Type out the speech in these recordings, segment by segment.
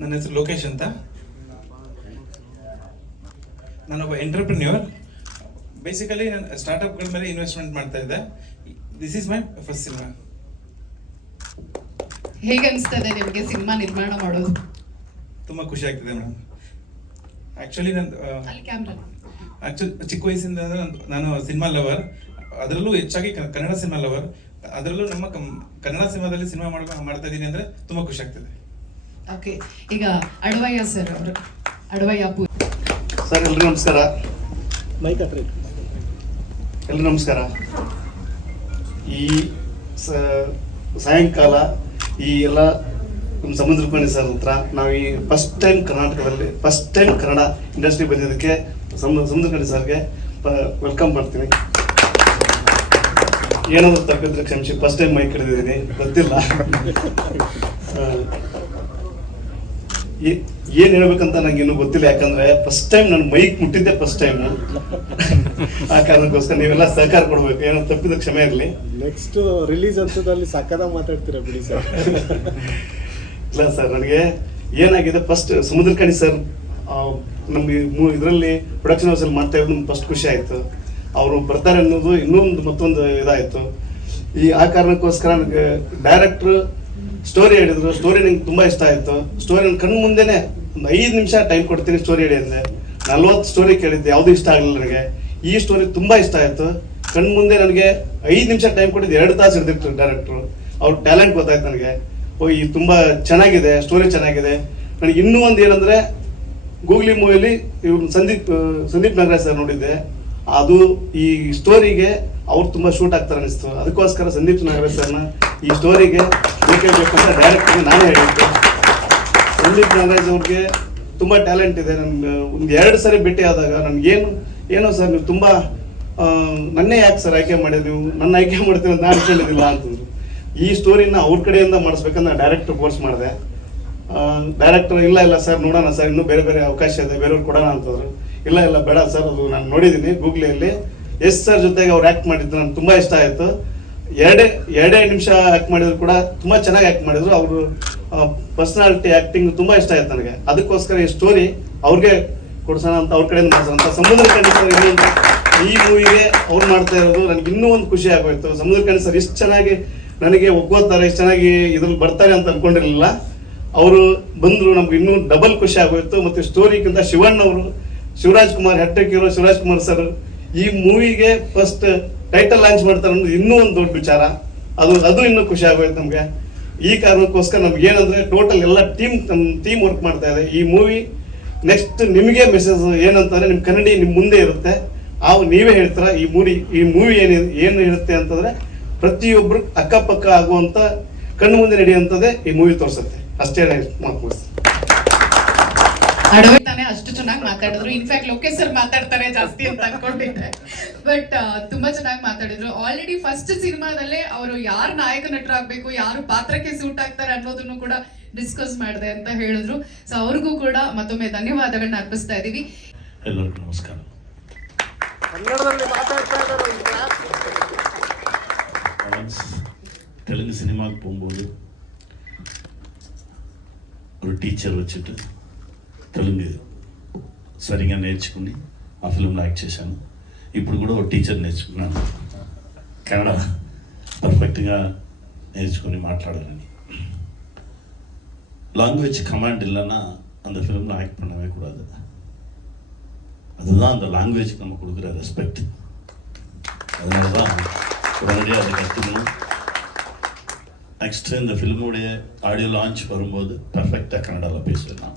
ನನ್ನ ಹೆಸರು ಲೋಕೇಶ್ ಅಂತ. ನಾನೊಬ್ಬ ಎಂಟರ್ಪ್ರಿನ್ಯೂರ್. ಬೇಸಿಕಲಿ ನಾನು ಸ್ಟಾರ್ಟಪ್ಗಳ ಮೇಲೆ ಇನ್ವೆಸ್ಟ್ಮೆಂಟ್ ಮಾಡ್ತಾ ಇದ್ದೆ. This is my first cinema. ಹೇಗೆ ಅನಿಸ್ತದೆ ನಿಮಗೆ ಸಿನಿಮಾ ನಿರ್ಮಾಣ ಮಾಡೋದು? ತುಂಬ ಖುಷಿ ಆಗ್ತಿದೆ ಮೇಡಮ್. ಆ್ಯಕ್ಚುಲಿ ಚಿಕ್ಕ ವಯಸ್ಸಿಂದ ನಾನು ಸಿನಿಮಾ ಲವರ್, ಅದರಲ್ಲೂ ಹೆಚ್ಚಾಗಿ ಕನ್ನಡ ಸಿನಿಮಾ ಲವರ್. ಅದರಲ್ಲೂ ನಮ್ಮ ಕನ್ನಡ ಸಿನಿಮಾದಲ್ಲಿ ಸಿನಿಮಾ ಮಾಡ್ತಾ ಇದ್ದೀನಿ ಅಂದರೆ ತುಂಬ ಖುಷಿ ಆಗ್ತಿದೆ. ಓಕೆ, ಈಗ ಅಡವಯ್ಯ ಸರ್ ಅವರು, ಅಡವಯ್ಯ ಅಪ್ಪು ಸರ್, ಎಲ್ರಿಗೂ ನಮಸ್ಕಾರ. ಎಲ್ರಿಗೂ ನಮಸ್ಕಾರ. ಈ ಸಾಯಂಕಾಲ ಈ ಎಲ್ಲ ನಮ್ಮ ಸಮುದ್ರಕೋಣಿ ಸರ್ ಹತ್ರ ನಾವು ಈ ಫಸ್ಟ್ ಟೈಮ್ ಕರ್ನಾಟಕದಲ್ಲಿ ಫಸ್ಟ್ ಟೈಮ್ ಕನ್ನಡ ಇಂಡಸ್ಟ್ರಿ ಬಂದಿದ್ದಕ್ಕೆ ಸಮುದ್ರಕೋಣಿ ಸರ್ಗೆ ವೆಲ್ಕಮ್ ಮಾಡ್ತೀನಿ. ಏನಾದರೂ ತಪ್ಪಿದ್ರೆ ಕ್ಷಮಿಸಿ, ಫಸ್ಟ್ ಟೈಮ್ ಮೈಕ್ ಹಿಡಿದಿದ್ದೀನಿ, ಗೊತ್ತಿಲ್ಲ. ಏನ್ ಹೇಳ್ಬೇಕಂತ ನಂಗೆ ಇನ್ನೂ ಗೊತ್ತಿಲ್ಲ, ಯಾಕಂದ್ರೆ ಫಸ್ಟ್ ಟೈಮ್ ನಾನು ಮೈಕ್ ಮುಟ್ಟಿದ್ದೆ ಫಸ್ಟ್ ಟೈಮ್. ಆ ಕಾರಣಕ್ಕೋಸ್ಕರ ನೀವೆಲ್ಲ ಸಹಕಾರ ಕೊಡ್ಬೇಕು. ಏನೋ ತಪ್ಪಿದ ಕ್ಷಮೆ ಇರಲಿ. ನೆಕ್ಸ್ಟ್ ರಿಲೀಸ್ ಅನ್ಸೋದ್ರಲ್ಲಿ ಸಕ್ಕದ ಮಾತಾಡ್ತೀರಾ ಬಿಡಿ ಸರ್. ಇಲ್ಲ ಸರ್, ನನಗೆ ಏನಾಗಿದೆ, ಫಸ್ಟ್ ಸಮುದ್ರಕಣಿ ಸರ್ ನಮ್ಗೆ ಇದರಲ್ಲಿ ಪ್ರೊಡಕ್ಷನ್ ಹೌಸಲ್ಲಿ ಮಾಡ್ತಾ ಇರೋದು ನಮ್ಗೆ ಫಸ್ಟ್ ಖುಷಿ ಆಯ್ತು. ಅವರು ಬರ್ತಾರೆ ಅನ್ನೋದು ಮತ್ತೊಂದು ಇದಾಯ್ತು. ಆ ಕಾರಣಕ್ಕೋಸ್ಕರ ನನಗೆ ಡೈರೆಕ್ಟ್ರು ಸ್ಟೋರಿ ಹೇಳಿದ್ರು. ಸ್ಟೋರಿ ನಂಗೆ ತುಂಬ ಇಷ್ಟ ಆಯಿತು. ಸ್ಟೋರಿ ನನ್ನ ಕಣ್ಣು ಮುಂದೆನೆ ಒಂದು 5 ನಿಮಿಷ ಟೈಮ್ ಕೊಡ್ತೀನಿ ಸ್ಟೋರಿ ಹೇಳಿ ಅಂದೆ. 40 ಸ್ಟೋರಿ ಕೇಳಿದ್ದೆ, ಯಾವುದೂ ಇಷ್ಟ ಆಗಲಿಲ್ಲ ನನಗೆ. ಈ ಸ್ಟೋರಿ ತುಂಬ ಇಷ್ಟ ಆಯಿತು. ಕಣ್ಣು ಮುಂದೆ ನನಗೆ 5 ನಿಮಿಷ ಟೈಮ್ ಕೊಟ್ಟಿದ್ದು 2 ತಾಸು ಹಿಡಿದಿತ್ತು ಡೈರೆಕ್ಟ್ರು. ಅವ್ರ ಟ್ಯಾಲೆಂಟ್ ಗೊತ್ತಾಯ್ತು ನನಗೆ. ಈ ತುಂಬ ಚೆನ್ನಾಗಿದೆ, ಸ್ಟೋರಿ ಚೆನ್ನಾಗಿದೆ. ನನಗೆ ಇನ್ನೂ ಒಂದು ಏನಂದರೆ, ಗೂಗ್ಲಿ ಮೂವಿಲಿ ಇವ್ರು ಸಂದೀಪ್ ನಾಗರಾಜ್ ಸರ್ ನೋಡಿದ್ದೆ. ಅದು ಈ ಸ್ಟೋರಿಗೆ ಅವ್ರು ತುಂಬ ಶೂಟ್ ಆಗ್ತಾರೆ ಅನಿಸ್ತು. ಅದಕ್ಕೋಸ್ಕರ ಸಂದೀಪ್ ನಾಗರಾಜ್ ಸರ್ನ ಈ ಸ್ಟೋರಿಗೆ ಬೇಕಂತ ಡೈರೆಕ್ಟ್ಗೆ ನಾನೇ ಹೇಳಿದ್ದೆ. ಸಂದೀಪ್ ನಾಗರಾಜ್ ಅವ್ರಿಗೆ ತುಂಬ ಟ್ಯಾಲೆಂಟ್ ಇದೆ. ನಮ್ಗೆ ಒಂದು 2 ಸರಿ ಭೇಟಿ ಆದಾಗ ಏನೋ ಸರ್ ನೀವು ತುಂಬ ನನ್ನೇ ಯಾಕೆ ಸರ್ ಆಯ್ಕೆ ಮಾಡಿದ್ರಿ, ನೀವು ನನ್ನ ಆಯ್ಕೆ ಮಾಡ್ತೀವಿ ಅಂತ ನಾನು ಅನ್ಕೊಂಡಿದ್ದಿಲ್ಲ ಅಂತಂದ್ರು. ಈ ಸ್ಟೋರಿನ ಅವ್ರ ಕಡೆಯಿಂದ ಮಾಡಿಸ್ಬೇಕಂತ ಡೈರೆಕ್ಟರ್ ಫೋರ್ಸ್ ಮಾಡಿದೆ. ಡೈರೆಕ್ಟರ್ ಇಲ್ಲ ಸರ್, ನೋಡೋಣ ಸರ್, ಇನ್ನೂ ಬೇರೆ ಬೇರೆ ಅವಕಾಶ ಇದೆ, ಬೇರೆಯವ್ರು ಕೊಡೋಣ ಅಂತಂದ್ರು. ಇಲ್ಲ ಬೇಡ ಸರ್, ಅದು ನಾನು ನೋಡಿದ್ದೀನಿ ಗೂಗ್ಲಿಯಲ್ಲಿ. ಎಸ್ ಸರ್ ಜೊತೆಗೆ ಅವ್ರು ಆ್ಯಕ್ಟ್ ಮಾಡಿದ್ದು ನನಗೆ ತುಂಬ ಇಷ್ಟ ಆಯಿತು. ಎರಡೇ ನಿಮಿಷ ಆ್ಯಕ್ಟ್ ಮಾಡಿದ್ರು ಕೂಡ ತುಂಬ ಚೆನ್ನಾಗಿ ಆ್ಯಕ್ಟ್ ಮಾಡಿದ್ರು. ಅವರು ಪರ್ಸನಾಲಿಟಿ ಆ್ಯಕ್ಟಿಂಗ್ ತುಂಬ ಇಷ್ಟ ಆಯ್ತು ನನಗೆ. ಅದಕ್ಕೋಸ್ಕರ ಈ ಸ್ಟೋರಿ ಅವ್ರಿಗೆ ಕೊಡ್ಸೋಣ ಅಂತ ಅವ್ರ ಕಡೆಯಿಂದ ಮಾಡ್ಸೋಣ ಅಂತ. ಸಮುದ್ರಕಣಿ ಸರ್ ಈ ಮೂವಿಗೆ ಅವ್ರು ಮಾಡ್ತಾ ಇರೋದು ನನಗೆ ಇನ್ನೂ ಒಂದು ಖುಷಿ ಆಗೋಯ್ತು. ಸಮುದ್ರಕಣಿ ಸರ್ ಇಷ್ಟು ಚೆನ್ನಾಗಿ ನನಗೆ ಒಗ್ಗೋತಾರೆ, ಇಷ್ಟು ಚೆನ್ನಾಗಿ ಇದ್ರಲ್ಲಿ ಬರ್ತಾರೆ ಅಂತ ಅನ್ಕೊಂಡಿರಲಿಲ್ಲ. ಅವರು ಬಂದರು, ನಮ್ಗೆ ಇನ್ನೂ ಡಬಲ್ ಖುಷಿ ಆಗೋಯ್ತು. ಮತ್ತು ಸ್ಟೋರಿಗಿಂತ Shivaraj Kumar hattrick hero Shivaraj Kumar sir ಈ ಮೂವಿಗೆ ಫಸ್ಟ್ ಟೈಟಲ್ ಲಾಂಚ್ ಮಾಡ್ತಾರೆ ಅನ್ನೋದು ಇನ್ನೂ ಒಂದು ದೊಡ್ಡ ವಿಚಾರ. ಅದು ಇನ್ನೂ ಖುಷಿ ಆಗೋಯ್ತು ನಮಗೆ. ಈ ಕಾರಣಕ್ಕೋಸ್ಕರ ನಮ್ಗೆ ಏನಂದ್ರೆ ಟೋಟಲ್ ಎಲ್ಲ ಟೀಮ್ ವರ್ಕ್ ಮಾಡ್ತಾ ಇದೆ. ಈ ಮೂವಿ ನೆಕ್ಸ್ಟ್ ನಿಮಗೆ ಮೆಸೇಜ್ ಏನಂತಂದ್ರೆ, ನಿಮ್ಮ ಕನ್ನಡಿ ನಿಮ್ಮ ಮುಂದೆ ಇರುತ್ತೆ. ನೀವೇ ಹೇಳ್ತೀರಾ ಈ ಮೂವಿ ಏನು ಇರುತ್ತೆ ಅಂತಂದ್ರೆ, ಪ್ರತಿಯೊಬ್ರು ಅಕ್ಕಪಕ್ಕ ಆಗುವಂತ ಕಣ್ಣು ಮುಂದೆ ನಡೆಯುವಂಥದ್ದೇ ಈ ಮೂವಿ ತೋರಿಸುತ್ತೆ. ಅಷ್ಟೇ ಮಾತು. ಅಡವೆ ತಾನೆ ಅಷ್ಟು ಚೆನ್ನಾಗಿ ಮಾತಾಡಿದ್ರು. ಇನ್ಫ್ಯಾಕ್ಟ್ ಲೋಕೇಶ್ ಸರ್ ಮಾತಾಡ್ತಾರೆ ಜಾಸ್ತಿ ಅಂತ ಅನ್ಕೊಂಡಿದ್ದೆ, ಬಟ್ ತುಂಬಾ ಚೆನ್ನಾಗಿ ಮಾತಾಡಿದ್ರು. ಆಲ್ರೆಡಿ ಫಸ್ಟ್ ಸಿನಿಮಾದಲ್ಲೇ ಅವರು ಯಾರು ನಾಯಕ ನಟರಾಗಬೇಕು, ಯಾರು ಪಾತ್ರಕ್ಕೆ ಸೂಟ್ ಆಗ್ತಾರೆ ಅನ್ನೋದನ್ನು ಕೂಡ ಡಿಸ್ಕಸ್ ಮಾಡಿದೆ ಅಂತ ಹೇಳಿದ್ರು. ಸೊ ಅವ್ರಿಗೂ ಕೂಡ ಮತ್ತೊಮ್ಮೆ ಧನ್ಯವಾದಗಳನ್ನ ಅರ್ಪಿಸ್ತಾ ಇದೀವಿ. ಎಲ್ಲರಿಗೂ ನಮಸ್ಕಾರ. தெலுங்கு சினிமாவுக்கு போகும்போது ஒரு టీచర్ వచ్చిட்டு తెలుగు సరిగా నేర్చుకుని ఆ ఫిల్మ్లో యాక్ట్ చేశాను. ఇప్పుడు కూడా ఒక టీచర్ నేర్చుకున్నాను, కన్నడ పర్ఫెక్ట్గా నేర్చుకుని మాట్లాడాలని. லாங்குவேஜ் கமாண்ட் இல்லைன்னா அந்த ஃபிலிமில் ஆக்ட் பண்ணவே கூடாது. அதுதான் அந்த லாங்குவேஜுக்கு நம்ம கொடுக்குற ரெஸ்பெக்ட். அதனால தான் உடனடியாக அதை கற்றுக்கணும். நெக்ஸ்ட்டு இந்த ஃபிலிமுடைய ஆடியோ லான்ச் வரும்போது பர்ஃபெக்டாக கன்னடாவில் பேசிடலாம்.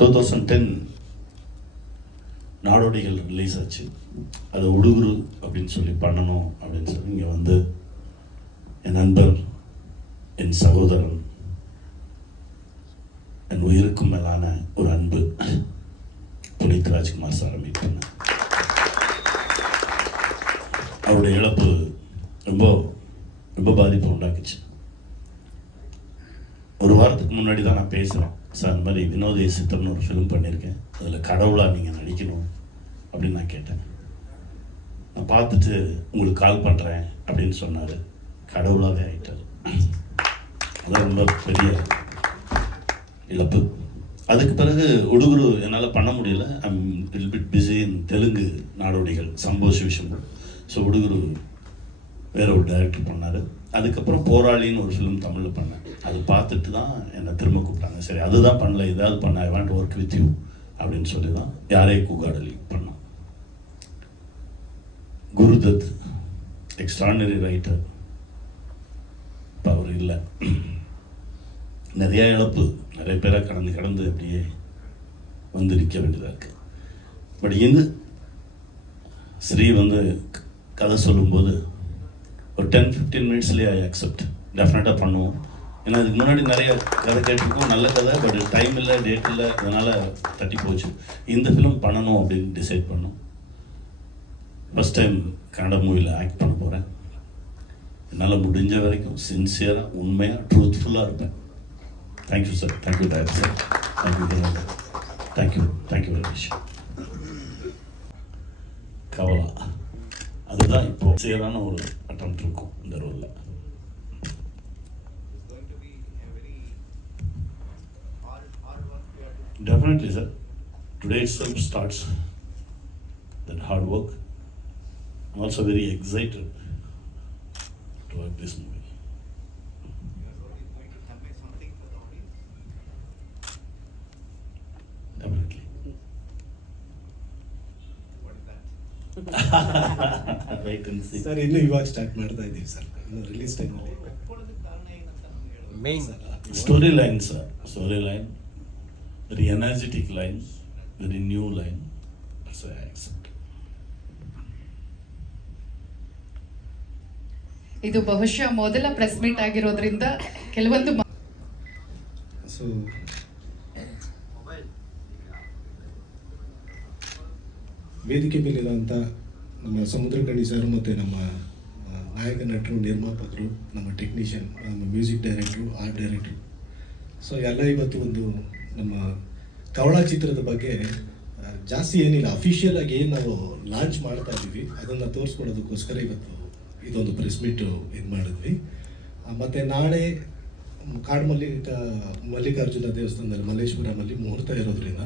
2010 நாடோடிகள் ரிலீஸ் ஆச்சு. அது உடுகுரு அப்படின்னு சொல்லி பண்ணணும் அப்படின்னு சொல்லி இங்கே வந்து என் நண்பர், என் சகோதரன், என் உயிருக்கும் மேலான ஒரு அன்பு புனித் ராஜ்குமார் சாரை மீட் பண்ணேன். அவருடைய இழப்பு ரொம்ப ரொம்ப பாதிப்பு உண்டாக்குச்சு. ஒரு வாரத்துக்கு முன்னாடி தான் நான் பேசுகிறேன், சார் இந்த மாதிரி வினோத சித்தம்னு ஒரு ஃபிலிம் பண்ணியிருக்கேன், அதில் கடவுளாக நீங்கள் நடிக்கணும் அப்படின்னு நான் கேட்டேன். நான் பார்த்துட்டு உங்களுக்கு கால் பண்ணுறேன் அப்படின்னு சொன்னார். கடவுளாகவே ஆகிட்டார். அதான் ரொம்ப பெரிய இழப்பு. அதுக்கு பிறகு உடுகுரு என்னால் பண்ண முடியல. I'm little bit busy in Telugu Nadodigal Shambo Shivashambo. So உடுகுரு வேற ஒரு டைரக்டர் பண்ணார். அதுக்கப்புறம் போராளின்னு ஒரு ஃபிலிம் தமிழில் பண்ணேன். அது பார்த்துட்டு தான் என்னை திரும்ப கூப்பிட்டாங்க. சரி அதுதான் பண்ணல, ஏதாவது பண்ண, I want work with you அப்படின்னு சொல்லி தான் யாரே கூகாடலி பண்ணோம். குருதத் எக்ஸ்ட்ரானரி ரைட்டர், இப்போ அவர் இல்லை. நிறைய இழப்பு, நிறைய பேரை கடந்து அப்படியே வந்து நிற்க வேண்டியதாக இருக்குது. பட் இது ஸ்ரீ வந்து கதை சொல்லும்போது ஒரு 10-15 மினிட்ஸ்லேயே ஐ அக்செப்ட், டெஃபினட்டாக பண்ணுவோம். ஏன்னா இதுக்கு முன்னாடி நிறைய கதை கேட்டிருக்கோம், நல்ல கதை, பட் டைம் இல்லை, டேட் இல்லை, அதனால் தட்டி போச்சு. இந்த ஃபிலிம் பண்ணணும் அப்படின்னு டிசைட் பண்ணோம். ஃபஸ்ட் டைம் கன்னட மூவியில் ஆக்ட் பண்ண போகிறேன். என்னால் முடிஞ்ச வரைக்கும் சின்சியராக, உண்மையாக, ட்ரூத்ஃபுல்லாக இருப்பேன். Thank you sir, thank you director sir, thank you very much. கவலா அதுதான் இப்போ சியரான ஒரு அட்டம் இருக்கும் இந்த ரோலில். Definitely, sir. Today itself starts that hard work. I'm also very excited to work this movie. Definitely. Wait and see. Sir ಇನ್ನು ಇವಾಗ ಸ್ಟಾರ್ಟ್ ಮಾಡ್ತಾ ಇದ್ದೀವಿ ಸರ್, ಇನ್ನು ರಿಲೀಸ್ ಟೈಮಲ್ಲಿ. Main Storyline, sir. Storyline. Very energetic line. Very new line. That's why I accept. ಇದು ಬಹುಶಃ ಮೊದಲ press meet ಆಗಿರೋದ್ರಿಂದ ಕೆಲವೊಂದು ಸೊ ವೇದಿಕೆ ಮೇಲಿರುವಂಥ ನಮ್ಮ ಸಮುದ್ರಕಣಿ ಸರ್ ಮತ್ತು ನಮ್ಮ ನಾಯಕ ನಟರು, ನಿರ್ಮಾಪಕರು, ನಮ್ಮ ಟೆಕ್ನಿಷಿಯನ್, ನಮ್ಮ ಮ್ಯೂಸಿಕ್ ಡೈರೆಕ್ಟ್ರು, ಆರ್ಟ್ ಡೈರೆಕ್ಟ್ರು, ಸೊ ಎಲ್ಲ ಇವತ್ತು ಒಂದು ನಮ್ಮ ಕವಳ ಚಿತ್ರದ ಬಗ್ಗೆ ಜಾಸ್ತಿ ಏನಿಲ್ಲ, ಅಫಿಷಿಯಲ್ ಆಗಿ ಏನು ನಾವು ಲಾಂಚ್ ಮಾಡ್ತಾ ಇದ್ದೀವಿ ಅದನ್ನು ತೋರಿಸ್ಕೊಡೋದಕ್ಕೋಸ್ಕರ ಇವತ್ತು ಇದೊಂದು ಪ್ರೆಸ್ ಮೀಟು ಇದು ಮಾಡಿದ್ವಿ. ಮತ್ತು ನಾಳೆ ಮಲ್ಲಿಕಾರ್ಜುನ ದೇವಸ್ಥಾನದಲ್ಲಿ ಮಲ್ಲೇಶ್ವರಮಲ್ಲಿ ಮುಹೂರ್ತ ಇರೋದ್ರಿಂದ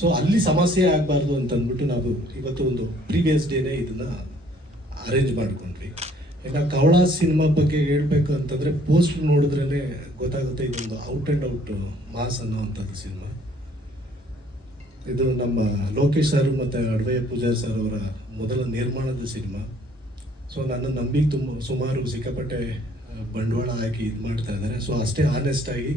ಸೊ ಅಲ್ಲಿ ಸಮಸ್ಯೆ ಆಗಬಾರ್ದು ಅಂತಂದ್ಬಿಟ್ಟು ನಾವು ಇವತ್ತು ಒಂದು ಪ್ರೀವಿಯಸ್ ಡೇನೇ ಇದನ್ನು ಅರೇಂಜ್ ಮಾಡ್ಕೊಂಡ್ವಿ. ಇನ್ನು ಕವಳ ಸಿನಿಮಾ ಬಗ್ಗೆ ಹೇಳಬೇಕು ಅಂತಂದರೆ ಪೋಸ್ಟ್ ನೋಡಿದ್ರೇ ಗೊತ್ತಾಗುತ್ತೆ, ಇದೊಂದು ಔಟ್ ಆ್ಯಂಡ್ ಔಟ್ ಮಾಸ್ ಅನ್ನೋವಂಥದ್ದು ಸಿನಿಮಾ. ಇದು ನಮ್ಮ ಲೋಕೇಶ್ ಸರ್ ಮತ್ತು ಅಡ್ವಯ್ಯ ಪೂಜಾರಿ ಸರ್ ಅವರ ಮೊದಲ ನಿರ್ಮಾಣದ ಸಿನಿಮಾ. ಸೊ ನನ್ನ ನಂಬಿಕೆ ಸುಮಾರು ಸಿಕ್ಕಾಪಟ್ಟೆ ಬಂಡವಾಳ ಹಾಕಿ ಇದು ಮಾಡ್ತಾ ಇದ್ದಾರೆ. ಸೊ ಅಷ್ಟೇ ಆನೆಸ್ಟಾಗಿ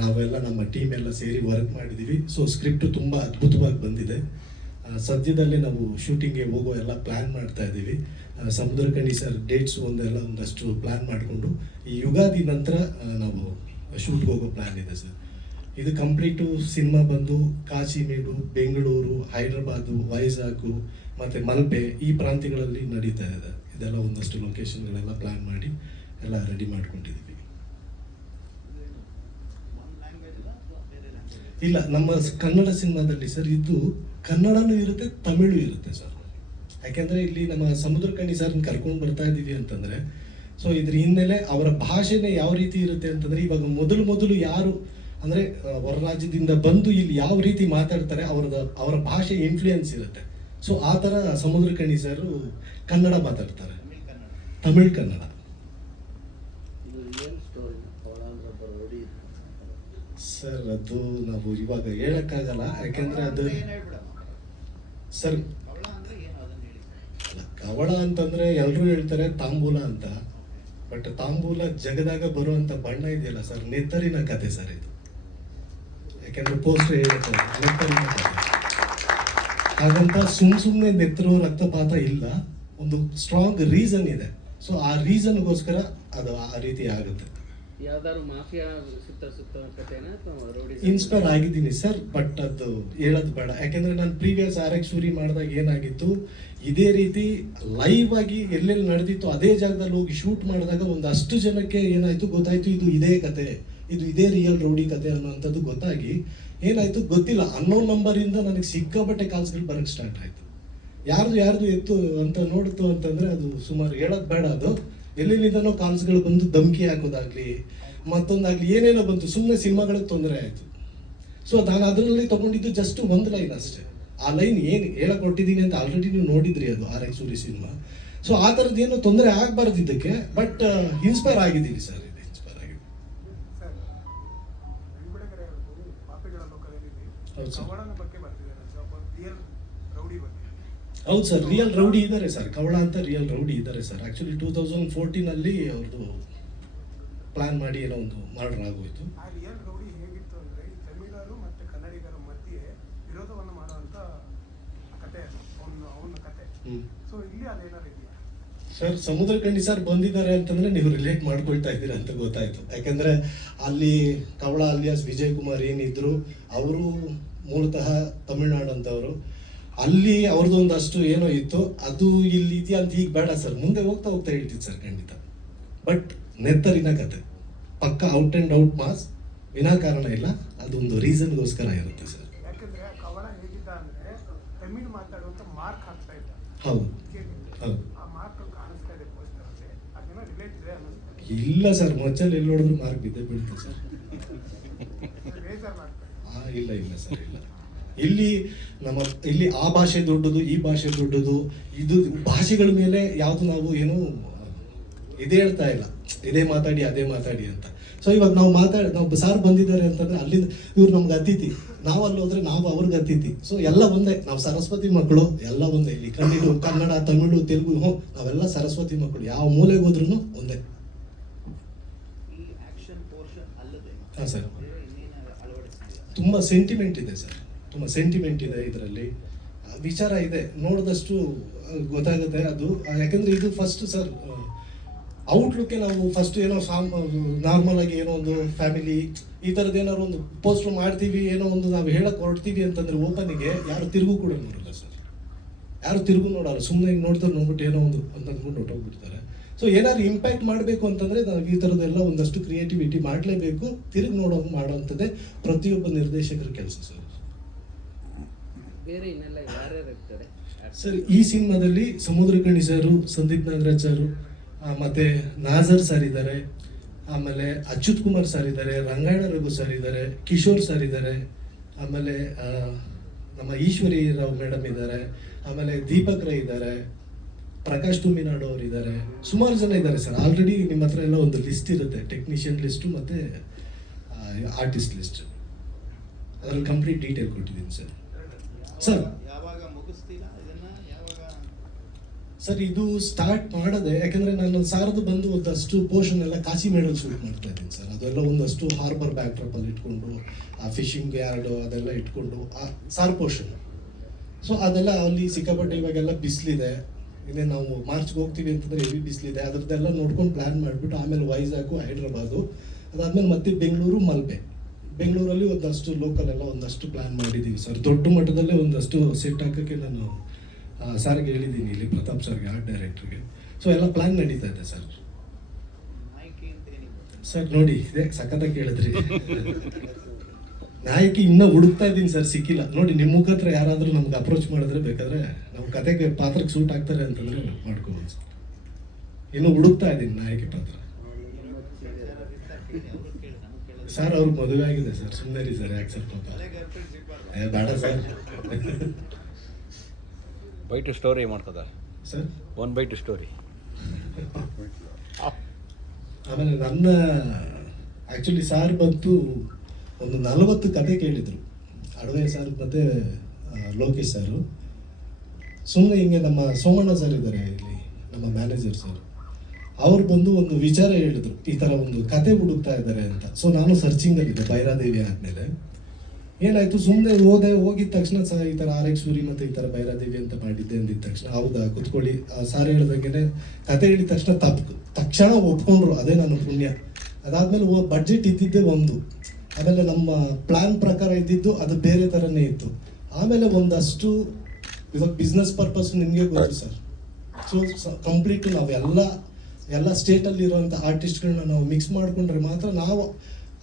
ನಾವೆಲ್ಲ ನಮ್ಮ ಟೀಮ್ ಎಲ್ಲ ಸೇರಿ ವರ್ಕ್ ಮಾಡಿದ್ದೀವಿ. ಸೊ ಸ್ಕ್ರಿಪ್ಟು ತುಂಬ ಅದ್ಭುತವಾಗಿ ಬಂದಿದೆ. ಸದ್ಯದಲ್ಲೇ ನಾವು ಶೂಟಿಂಗ್ಗೆ ಹೋಗೋ ಎಲ್ಲ ಪ್ಲ್ಯಾನ್ ಮಾಡ್ತಾ ಇದ್ದೀವಿ. ಸಮುದ್ರಕಣಿ ಸರ್ ಡೇಟ್ಸ್ ಒಂದಷ್ಟು ಪ್ಲ್ಯಾನ್ ಮಾಡಿಕೊಂಡು ಈ ಯುಗಾದಿ ನಂತರ ನಾವು ಶೂಟ್ಗೆ ಹೋಗೋ ಪ್ಲ್ಯಾನ್ ಇದೆ ಸರ್. ಇದು ಕಂಪ್ಲೀಟು ಸಿನಿಮಾ ಬಂದು ಕಾಶಿಮೇಡು, ಬೆಂಗಳೂರು, ಹೈದ್ರಾಬಾದು, ವೈಜಾಗು ಮತ್ತು ಮಲ್ಪೆ ಈ ಪ್ರಾಂತ್ಯಗಳಲ್ಲಿ ನಡೀತಾ ಇದೆ. ಇದೆಲ್ಲ ಒಂದಷ್ಟು ಲೊಕೇಶನ್ಗಳೆಲ್ಲ ಪ್ಲ್ಯಾನ್ ಮಾಡಿ ಎಲ್ಲ ರೆಡಿ ಮಾಡ್ಕೊಂಡಿದ್ದೀವಿ. ಇಲ್ಲ, ನಮ್ಮ ಕನ್ನಡ ಸಿನಿಮಾದಲ್ಲಿ ಸರ್ ಇದು ಕನ್ನಡನೂ ಇರುತ್ತೆ, ತಮಿಳು ಇರುತ್ತೆ ಸರ್. ಯಾಕೆಂದರೆ ಇಲ್ಲಿ ನಮ್ಮ ಸಮುದ್ರಕಣಿ ಸರ್ನ ಕರ್ಕೊಂಡು ಬರ್ತಾ ಇದ್ದೀವಿ ಅಂತಂದರೆ ಸೊ ಇದ್ರ ಹಿನ್ನೆಲೆ ಅವರ ಭಾಷೆನೇ ಯಾವ ರೀತಿ ಇರುತ್ತೆ ಅಂತಂದರೆ, ಇವಾಗ ಮೊದಲು ಯಾರು ಅಂದರೆ ಹೊರ ರಾಜ್ಯದಿಂದ ಬಂದು ಇಲ್ಲಿ ಯಾವ ರೀತಿ ಮಾತಾಡ್ತಾರೆ ಅವರ ಭಾಷೆ ಇನ್ಫ್ಲೂಯೆನ್ಸ್ ಇರುತ್ತೆ. ಸೊ ಆ ಥರ ಸಮುದ್ರಕಣಿ ಸರ್ ಕನ್ನಡ ಮಾತಾಡ್ತಾರೆ, ತಮಿಳ್ ಕನ್ನಡ. ಸರ್ ಅದು ನಾವು ಇವಾಗ ಹೇಳಕ್ಕಾಗಲ್ಲ, ಯಾಕೆಂದ್ರೆ ಅದು ಸರ್ ಕವಳ ಅಂತಂದ್ರೆ ಎಲ್ಲರೂ ಹೇಳ್ತಾರೆ ತಾಂಬೂಲ ಅಂತ, ಬಟ್ ತಾಂಬೂಲ ಜಗದಾಗ ಬರುವಂತ ಬಣ್ಣ ಇದೆಯಲ್ಲ ಸರ್, ನೆತ್ತರಿನ ಕತೆ ಸರ್ ಇದು. ಯಾಕೆಂದ್ರೆ ಪೋಸ್ಟರ್ ಹೇಳುತ್ತೆ ನೆತ್ತರಿನ ಕತೆ. ಹಾಗಂತ ಸುಮ್ಮನೆ ನೆತ್ತರು ರಕ್ತಪಾತ ಇಲ್ಲ, ಒಂದು ಸ್ಟ್ರಾಂಗ್ ರೀಸನ್ ಇದೆ. ಸೊ ಆ ರೀಸನ್ಗೋಸ್ಕರ ಅದು ಆ ರೀತಿ ಆಗುತ್ತೆ. ಯಾವ್ದಾದ್ರು ಮಾಫಿಯಾ ಸುತ್ತ ಕಥೆನಾ ಅಥವಾ ರೋಡಿ ಇನ್ಸ್ಪೈರ್ ಆಗಿದ್ದೀನಿ ಸರ್, ಬಟ್ ಅದು ಹೇಳೋದು ಬೇಡ. ಯಾಕೆಂದ್ರೆ ನಾನು ಪ್ರೀವಿಯಸ್ RX ಸೂರಿ ಮಾಡಿದಾಗ ಏನಾಗಿತ್ತು, ಇದೇ ರೀತಿ ಲೈವ್ ಆಗಿ ಎಲ್ಲೆಲ್ಲಿ ನಡೆದಿತ್ತು ಅದೇ ಜಾಗದಲ್ಲಿ ಹೋಗಿ ಶೂಟ್ ಮಾಡಿದಾಗ ಒಂದಷ್ಟು ಜನಕ್ಕೆ ಏನಾಯ್ತು ಗೊತ್ತಾಯ್ತು, ಇದು ಇದೇ ಕತೆ, ಇದು ಇದೇ ರಿಯಲ್ ರೌಡಿ ಕತೆ ಅನ್ನೋಂಥದ್ದು ಗೊತ್ತಾಗಿ ಏನಾಯ್ತು ಗೊತ್ತಿಲ್ಲ, ಅನ್ನೋನ್ ನಂಬರಿಂದ ನನಗೆ ಸಿಕ್ಕಾಪಟ್ಟೆ ಕಾಲ್ಸ್ಗಳು ಬರಕ್ಕೆ ಸ್ಟಾರ್ಟ್ ಆಯ್ತು. ಯಾರ್ದು ಎತ್ತು ಅಂತ ನೋಡ್ತು ಅಂತಂದ್ರೆ ಅದು ಸುಮಾರು ಹೇಳೋದು ಬೇಡ ಅದು. ಎಲ್ಲೆಲ್ಲಿಂದನೋ ಕಾಲ್ಸ್ಗಳು ಬಂದು ಧಮಕಿ ಹಾಕೋದಾಗ್ಲಿ ಮತ್ತೊಂದಾಗ್ಲಿ ಏನೇನೋ ಬಂತು, ಸುಮ್ಮನೆ ಸಿನಿಮಾಗಳಿಗೆ ತೊಂದರೆ ಆಯಿತು. ಸೊ ನಾನು ಅದರಲ್ಲಿ ತಗೊಂಡಿದ್ದು ಜಸ್ಟ್ ಒಂದು ಲೈನ್ ಅಷ್ಟೇ. ಆ ಲೈನ್ ಏನು ಹೇಳಕ್ ಹೊಟ್ಟಿದ್ದೀನಿ ಅಂತ ಆಲ್ರೆಡಿ ನೀವು ನೋಡಿದ್ರಿ, ಅದು R X Soori cinema. So ಆ ಥರದ್ದು ಏನು ತೊಂದರೆ ಆಗಬಾರ್ದಿದ್ದಕ್ಕೆ, ಬಟ್ ಇನ್ಸ್ಪೈರ್ ಆಗಿದ್ದೀವಿ ಸರ್, ಇದು ಇನ್ಸ್ಪೈರ್ ಆಗಿದೆ. ಹೌದು ಸರ್, ಹೌದು ಸರ್, ರಿಯಲ್ ರೌಡಿ ಇದ್ದಾರೆ ಸರ್, ಕವಳ ಅಂತ ರಿಯಲ್ ರೌಡಿ ಇದ್ದಾರೆ ಸರ್. ಆ್ಯಕ್ಚುಲಿ 2014 ಅವ್ರದ್ದು ಪ್ಲಾನ್ ಮಾಡಿ ಏನೋ ಒಂದು ಮರ್ಡರ್ ಆಗೋಯ್ತು. ಸರ್ ಸಮುದ್ರ ಕಣ್ಣಿ ಸರ್ ಬಂದಿದ್ದಾರೆ ಅಂತಂದ್ರೆ ನೀವು ರಿಲೇಟ್ ಮಾಡ್ಕೊಳ್ತಾ ಇದ್ದೀರಾ ಅಂತ ಗೊತ್ತಾಯ್ತು. ಯಾಕಂದ್ರೆ ಅಲ್ಲಿ ಕವಳ ಅಲಿಯಾಸ್ ವಿಜಯ್ ಕುಮಾರ್ ಏನಿದ್ರು, ಅವರು ಮೂಲತಃ ತಮಿಳ್ನಾಡು ಅಂತವರು. ಅಲ್ಲಿ ಅವ್ರದ್ದು ಒಂದಷ್ಟು ಏನೋ ಇತ್ತು, ಅದು ಇಲ್ಲಿ ಇದೆಯಾ ಅಂತ ಈಗ ಬೇಡ ಸರ್, ಮುಂದೆ ಹೋಗ್ತಾ ಹೋಗ್ತಾ ಹೇಳ್ತಿತ್ತು ಸರ್ ಖಂಡಿತ. ಬಟ್ ನೆತ್ತರಿನ ಕತೆ ಪಕ್ಕ ಔಟ್ ಅಂಡ್ ಔಟ್ ಮಾಸ್, ವಿನಾಕಾರಣ ಇಲ್ಲ, ಅದೊಂದು ರೀಸನ್ಗೋಸ್ಕರ ಇರುತ್ತೆ ಸರ್. ಹೌದು ಹೌದು. ಇಲ್ಲ ಸರ್, ಮಚ್ಚಲ್ಲಿ ಎಲ್ಲಿ ನೋಡಿದ್ರು ಮಾರ್ಕ್ ಬಿದ್ದೇ ಬೀಳುತ್ತೆ ಸರ್. ಇಲ್ಲ ಇಲ್ಲ ಸರ್, ಇಲ್ಲ. ಇಲ್ಲಿ ಆ ಭಾಷೆ ದೊಡ್ಡದು, ಈ ಭಾಷೆ ದೊಡ್ಡದು, ಇದು ಭಾಷೆಗಳ ಮೇಲೆ ಯಾವುದು ನಾವು ಏನು ಇದೇ ಹೇಳ್ತಾ ಇಲ್ಲ, ಇದೇ ಮಾತಾಡಿ ಅದೇ ಮಾತಾಡಿ ಅಂತ. ಸೊ ಇವಾಗ ನಾವು ಸಾರ್ ಬಂದಿದ್ದಾರೆ ಅಂತಂದ್ರೆ ಅಲ್ಲಿಂದ ಇವ್ರು ನಮ್ಗೆ ಅತಿಥಿ, ನಾವು ಅಲ್ಲಿ ಹೋದ್ರೆ ನಾವು ಅವ್ರಿಗೆ ಅತಿಥಿ. ಸೊ ಎಲ್ಲ ಒಂದೇ, ನಾವು ಸರಸ್ವತಿ ಮಕ್ಕಳು, ಎಲ್ಲ ಒಂದೇ. ಇಲ್ಲಿ ಕನ್ನಡ ತಮಿಳು ತೆಲುಗು ನಾವೆಲ್ಲ ಸರಸ್ವತಿ ಮಕ್ಕಳು, ಯಾವ ಮೂಲೆಗೆ ಹೋದ್ರೂ ಒಂದೇ. ಹಾಂ ಸರ್, ತುಂಬ ಸೆಂಟಿಮೆಂಟ್ ಇದೆ ಸರ್, ತುಂಬ ಸೆಂಟಿಮೆಂಟ್ ಇದೆ ಇದರಲ್ಲಿ, ವಿಚಾರ ಇದೆ, ನೋಡಿದಷ್ಟು ಗೊತ್ತಾಗುತ್ತೆ ಅದು. ಯಾಕಂದ್ರೆ ಇದು ಫಸ್ಟ್ ಸರ್ ಔಟ್ಲುಕ್ಕೆ ನಾವು ಫಸ್ಟ್ ಏನೋ ನಾರ್ಮಲ್ ಆಗಿ ಏನೋ ಒಂದು ಫ್ಯಾಮಿಲಿ ಈ ಥರದ್ದು ಏನಾದ್ರು ಒಂದು ಪೋಸ್ಟ್ರು ಮಾಡ್ತೀವಿ, ಏನೋ ಒಂದು ನಾವು ಹೇಳಕ್ ಹೊರಡ್ತೀವಿ ಅಂತಂದ್ರೆ ಓಪನಿಗೆ ಯಾರು ತಿರುಗು ಕೂಡ ನೋಡಲ್ಲ ಸರ್, ಯಾರು ತಿರುಗು ನೋಡಲ್ಲ, ಸುಮ್ಮನೆ ಹಿಂಗೆ ನೋಡ್ತಾರೆ, ನೋಡ್ಬಿಟ್ಟು ಏನೋ ಒಂದು ಅಂದ್ಕೊಂಡು ಹೊಟ್ಟೋಗ್ಬಿಡ್ತಾರೆ. ಸೊ ಏನಾದ್ರು ಇಂಪ್ಯಾಕ್ಟ್ ಮಾಡಬೇಕು ಅಂತಂದ್ರೆ ನಾವು ಈ ಥರದ್ದೆಲ್ಲ ಒಂದಷ್ಟು ಕ್ರಿಯೇಟಿವಿಟಿ ಮಾಡಲೇಬೇಕು, ತಿರುಗಿ ಮಾಡೋವಂಥದ್ದೇ ಪ್ರತಿಯೊಬ್ಬ ನಿರ್ದೇಶಕರ ಕೆಲಸ ಸರ್. ಬೇರೆ ಇನ್ನೆಲ್ಲ ಯಾರ್ಯಾರು ಇರ್ತಾರೆ ಸರ್ ಈ ಸಿನಿಮಾದಲ್ಲಿ? ಸಮುದ್ರ ಕಣಿ ಸರು, ಸಂದೀಪ್ ನಾಗರಾಜ್ ಸರು, ಮತ್ತೆ ನಾಜರ್ ಸರ್ ಇದ್ದಾರೆ, ಆಮೇಲೆ ಅಚ್ಯುತ್ ಕುಮಾರ್ ಸರ್ ಇದ್ದಾರೆ, ರಂಗಾಯಣ ರಘು ಸರ್ ಇದ್ದಾರೆ, ಕಿಶೋರ್ ಸರ್ ಇದ್ದಾರೆ, ಆಮೇಲೆ ನಮ್ಮ ಈಶ್ವರಿ ರಾವ್ ಮೇಡಮ್ ಇದ್ದಾರೆ, ಆಮೇಲೆ ದೀಪಕ್ ರೈ ಇದ್ದಾರೆ, ಪ್ರಕಾಶ್ ತುಮಿನಾಡು ಅವರು ಇದ್ದಾರೆ, ಸುಮಾರು ಜನ ಇದ್ದಾರೆ ಸರ್. ಆಲ್ರೆಡಿ ನಿಮ್ಮ ಹತ್ರ ಎಲ್ಲ ಒಂದು ಲಿಸ್ಟ್ ಇರುತ್ತೆ, ಟೆಕ್ನಿಷಿಯನ್ ಲಿಸ್ಟು ಮತ್ತು ಆರ್ಟಿಸ್ಟ್ ಲಿಸ್ಟ್, ಅದರಲ್ಲಿ ಕಂಪ್ಲೀಟ್ ಡೀಟೇಲ್ ಕೊಟ್ಟಿದ್ದೀನಿ ಸರ್. ಸರ್ ಸರ್ ಇದು ಸ್ಟಾರ್ಟ್ ಮಾಡೋದೆ ಯಾಕಂದ್ರೆ ನಾನು ಸಾರದು ಬಂದು ಒಂದಷ್ಟು ಪೋರ್ಷನ್ ಎಲ್ಲ ಕಾಶಿ ಮೇಡಲ್ ಶೂಟ್ ಮಾಡ್ತಾ ಇದ್ದೀನಿ ಸರ್. ಅದೆಲ್ಲ ಒಂದಷ್ಟು ಹಾರ್ಬರ್ ಬ್ಯಾಕ್ ಡ್ರಾಪ್ ಅಲ್ಲಿ ಇಟ್ಕೊಂಡು, ಆ ಫಿಶಿಂಗ್ ಯಾರ್ಡ್ ಅದೆಲ್ಲ ಇಟ್ಕೊಂಡು ಆ ಸಾರ್ ಪೋರ್ಷನ್. ಸೊ ಅದೆಲ್ಲ ಅಲ್ಲಿ ಸಿಕ್ಕಾಪಟ್ಟೆ ಇವಾಗೆಲ್ಲ ಬಿಸಿಲಿದೆ, ಇನ್ನೇ ನಾವು ಮಾರ್ಚ್ಗೆ ಹೋಗ್ತೀವಿ ಅಂತಂದ್ರೆ ಹೆವಿ ಬಿಸಿಲಿದೆ, ಅದ್ರದ್ದೆಲ್ಲ ನೋಡ್ಕೊಂಡು ಪ್ಲಾನ್ ಮಾಡಿಬಿಟ್ಟು ಆಮೇಲೆ ವೈಜಾಗು, ಹೈದ್ರಾಬಾದು, ಅದಾದ್ಮೇಲೆ ಮತ್ತೆ ಬೆಂಗಳೂರು, ಮಲ್ಪೆ. ಬೆಂಗಳೂರಲ್ಲಿ ಒಂದಷ್ಟು ಲೋಕಲ್ ಎಲ್ಲ ಒಂದಷ್ಟು ಪ್ಲಾನ್ ಮಾಡಿದ್ದೀವಿ ಸರ್. ದೊಡ್ಡ ಮಟ್ಟದಲ್ಲೇ ಒಂದಷ್ಟು ಸೆಟ್ ಹಾಕೋಕ್ಕೆ ನಾನು ಸಾರ್ಗೆ ಹೇಳಿದ್ದೀನಿ, ಇಲ್ಲಿ ಪ್ರತಾಪ್ ಸರ್ಗೆ, ಆರ್ಟ್ ಡೈರೆಕ್ಟ್ರಿಗೆ. ಸೊ ಎಲ್ಲ ಪ್ಲಾನ್ ನಡೀತಾ ಇದೆ ಸರ್. ಸರ್ ನೋಡಿ ಇದೇ ಸಖತ್ತಾಗಿ ಹೇಳಿದ್ರಿ. ನಾಯಕಿ ಇನ್ನೂ ಹುಡುಕ್ತಾ ಇದ್ದೀನಿ ಸರ್, ಸಿಕ್ಕಿಲ್ಲ. ನೋಡಿ ನಿಮ್ಮ ಮುಖಾಂತರ ಯಾರಾದರೂ ನಮ್ಗೆ ಅಪ್ರೋಚ್ ಮಾಡಿದ್ರೆ ಬೇಕಾದ್ರೆ ನಾವು ಕತೆಗೆ ಪಾತ್ರಕ್ಕೆ ಸೂಟ್ ಆಗ್ತಾರೆ ಅಂತಂದ್ರೆ ಮಾಡ್ಕೋಬೋದು ಸರ್. ಇನ್ನೂ ಹುಡುಕ್ತಾ ಇದ್ದೀನಿ ನಾಯಕಿ ಪಾತ್ರ. ಸರ್ ಅವ್ರಿಗೆ ಮದುವೆ ಆಗಿದೆ ಸರ್, ಸುಮ್ಮನೆ ರೀ ಸರ್, ಯಾಕೆ ಸರ್ ಪಾಪ ಬೇಡ ಸರ್. ಬೈಟು ಸ್ಟೋರಿ ಮಾಡ್ತದ ಸರ್, 1 ಬೈಟು ಸ್ಟೋರಿ. ಆಮೇಲೆ ನನ್ನ ಆ್ಯಕ್ಚುಲಿ ಸಾರ್ ಬಂತು ಒಂದು 40 ಕತೆ ಕೇಳಿದರು, ಅಡವೆ ಸರ್ ಮತ್ತು ಲೋಕೇಶ್ ಸರು. ಸುಮ್ಮನೆ ಹಿಂಗೆ ನಮ್ಮ ಸೋಮಣ್ಣ ಸರ್ ಇದ್ದಾರೆ ಇಲ್ಲಿ, ನಮ್ಮ ಮ್ಯಾನೇಜರ್ ಸರ್, ಅವ್ರು ಬಂದು ಒಂದು ವಿಚಾರ ಹೇಳಿದ್ರು, ಈ ಥರ ಒಂದು ಕತೆ ಹುಡುಕ್ತಾ ಇದ್ದಾರೆ ಅಂತ. ಸೊ ನಾನು ಸರ್ಚಿಂಗಲ್ಲಿದ್ದೆ ಭೈರಾದೇವಿ ಆದಮೇಲೆ. ಏನಾಯಿತು, ಸುಮ್ಮನೆ ಹೋಗಿದ ತಕ್ಷಣ ಈ ಥರ ಆರ್ ಎಕ್ಸ್ ಸೂರಿ ಮತ್ತು ಈ ಥರ ಭೈರಾದೇವಿ ಅಂತ ಮಾಡಿದ್ದೆ ಅಂದಿದ್ದ ತಕ್ಷಣ ಹೌದಾ ಕುತ್ಕೊಳ್ಳಿ ಸಾರ್ ಹೇಳ್ದಂಗೆ ಕತೆ ಹೇಳಿದ ತಕ್ಷಣ ಒಪ್ಕೊಂಡ್ರು, ಅದೇ ನನ್ನ ಪುಣ್ಯ. ಅದಾದಮೇಲೆ ಬಡ್ಜೆಟ್ ಇದ್ದಿದ್ದೇ ಒಂದು, ಆಮೇಲೆ ನಮ್ಮ ಪ್ಲಾನ್ ಪ್ರಕಾರ ಇದ್ದಿದ್ದು ಅದು ಬೇರೆ ಥರನೇ ಇತ್ತು. ಆಮೇಲೆ ಒಂದಷ್ಟು ಇವಾಗ ಬಿಸ್ನೆಸ್ ಪರ್ಪಸ್ ನಿಮಗೆ ಗೊತ್ತು ಸರ್. ಸೊ ಕಂಪ್ಲೀಟು ಎಲ್ಲ ಸ್ಟೇಟಲ್ಲಿರುವಂಥ ಆರ್ಟಿಸ್ಟ್ಗಳನ್ನ ನಾವು ಮಿಕ್ಸ್ ಮಾಡಿಕೊಂಡ್ರೆ ಮಾತ್ರ ನಾವು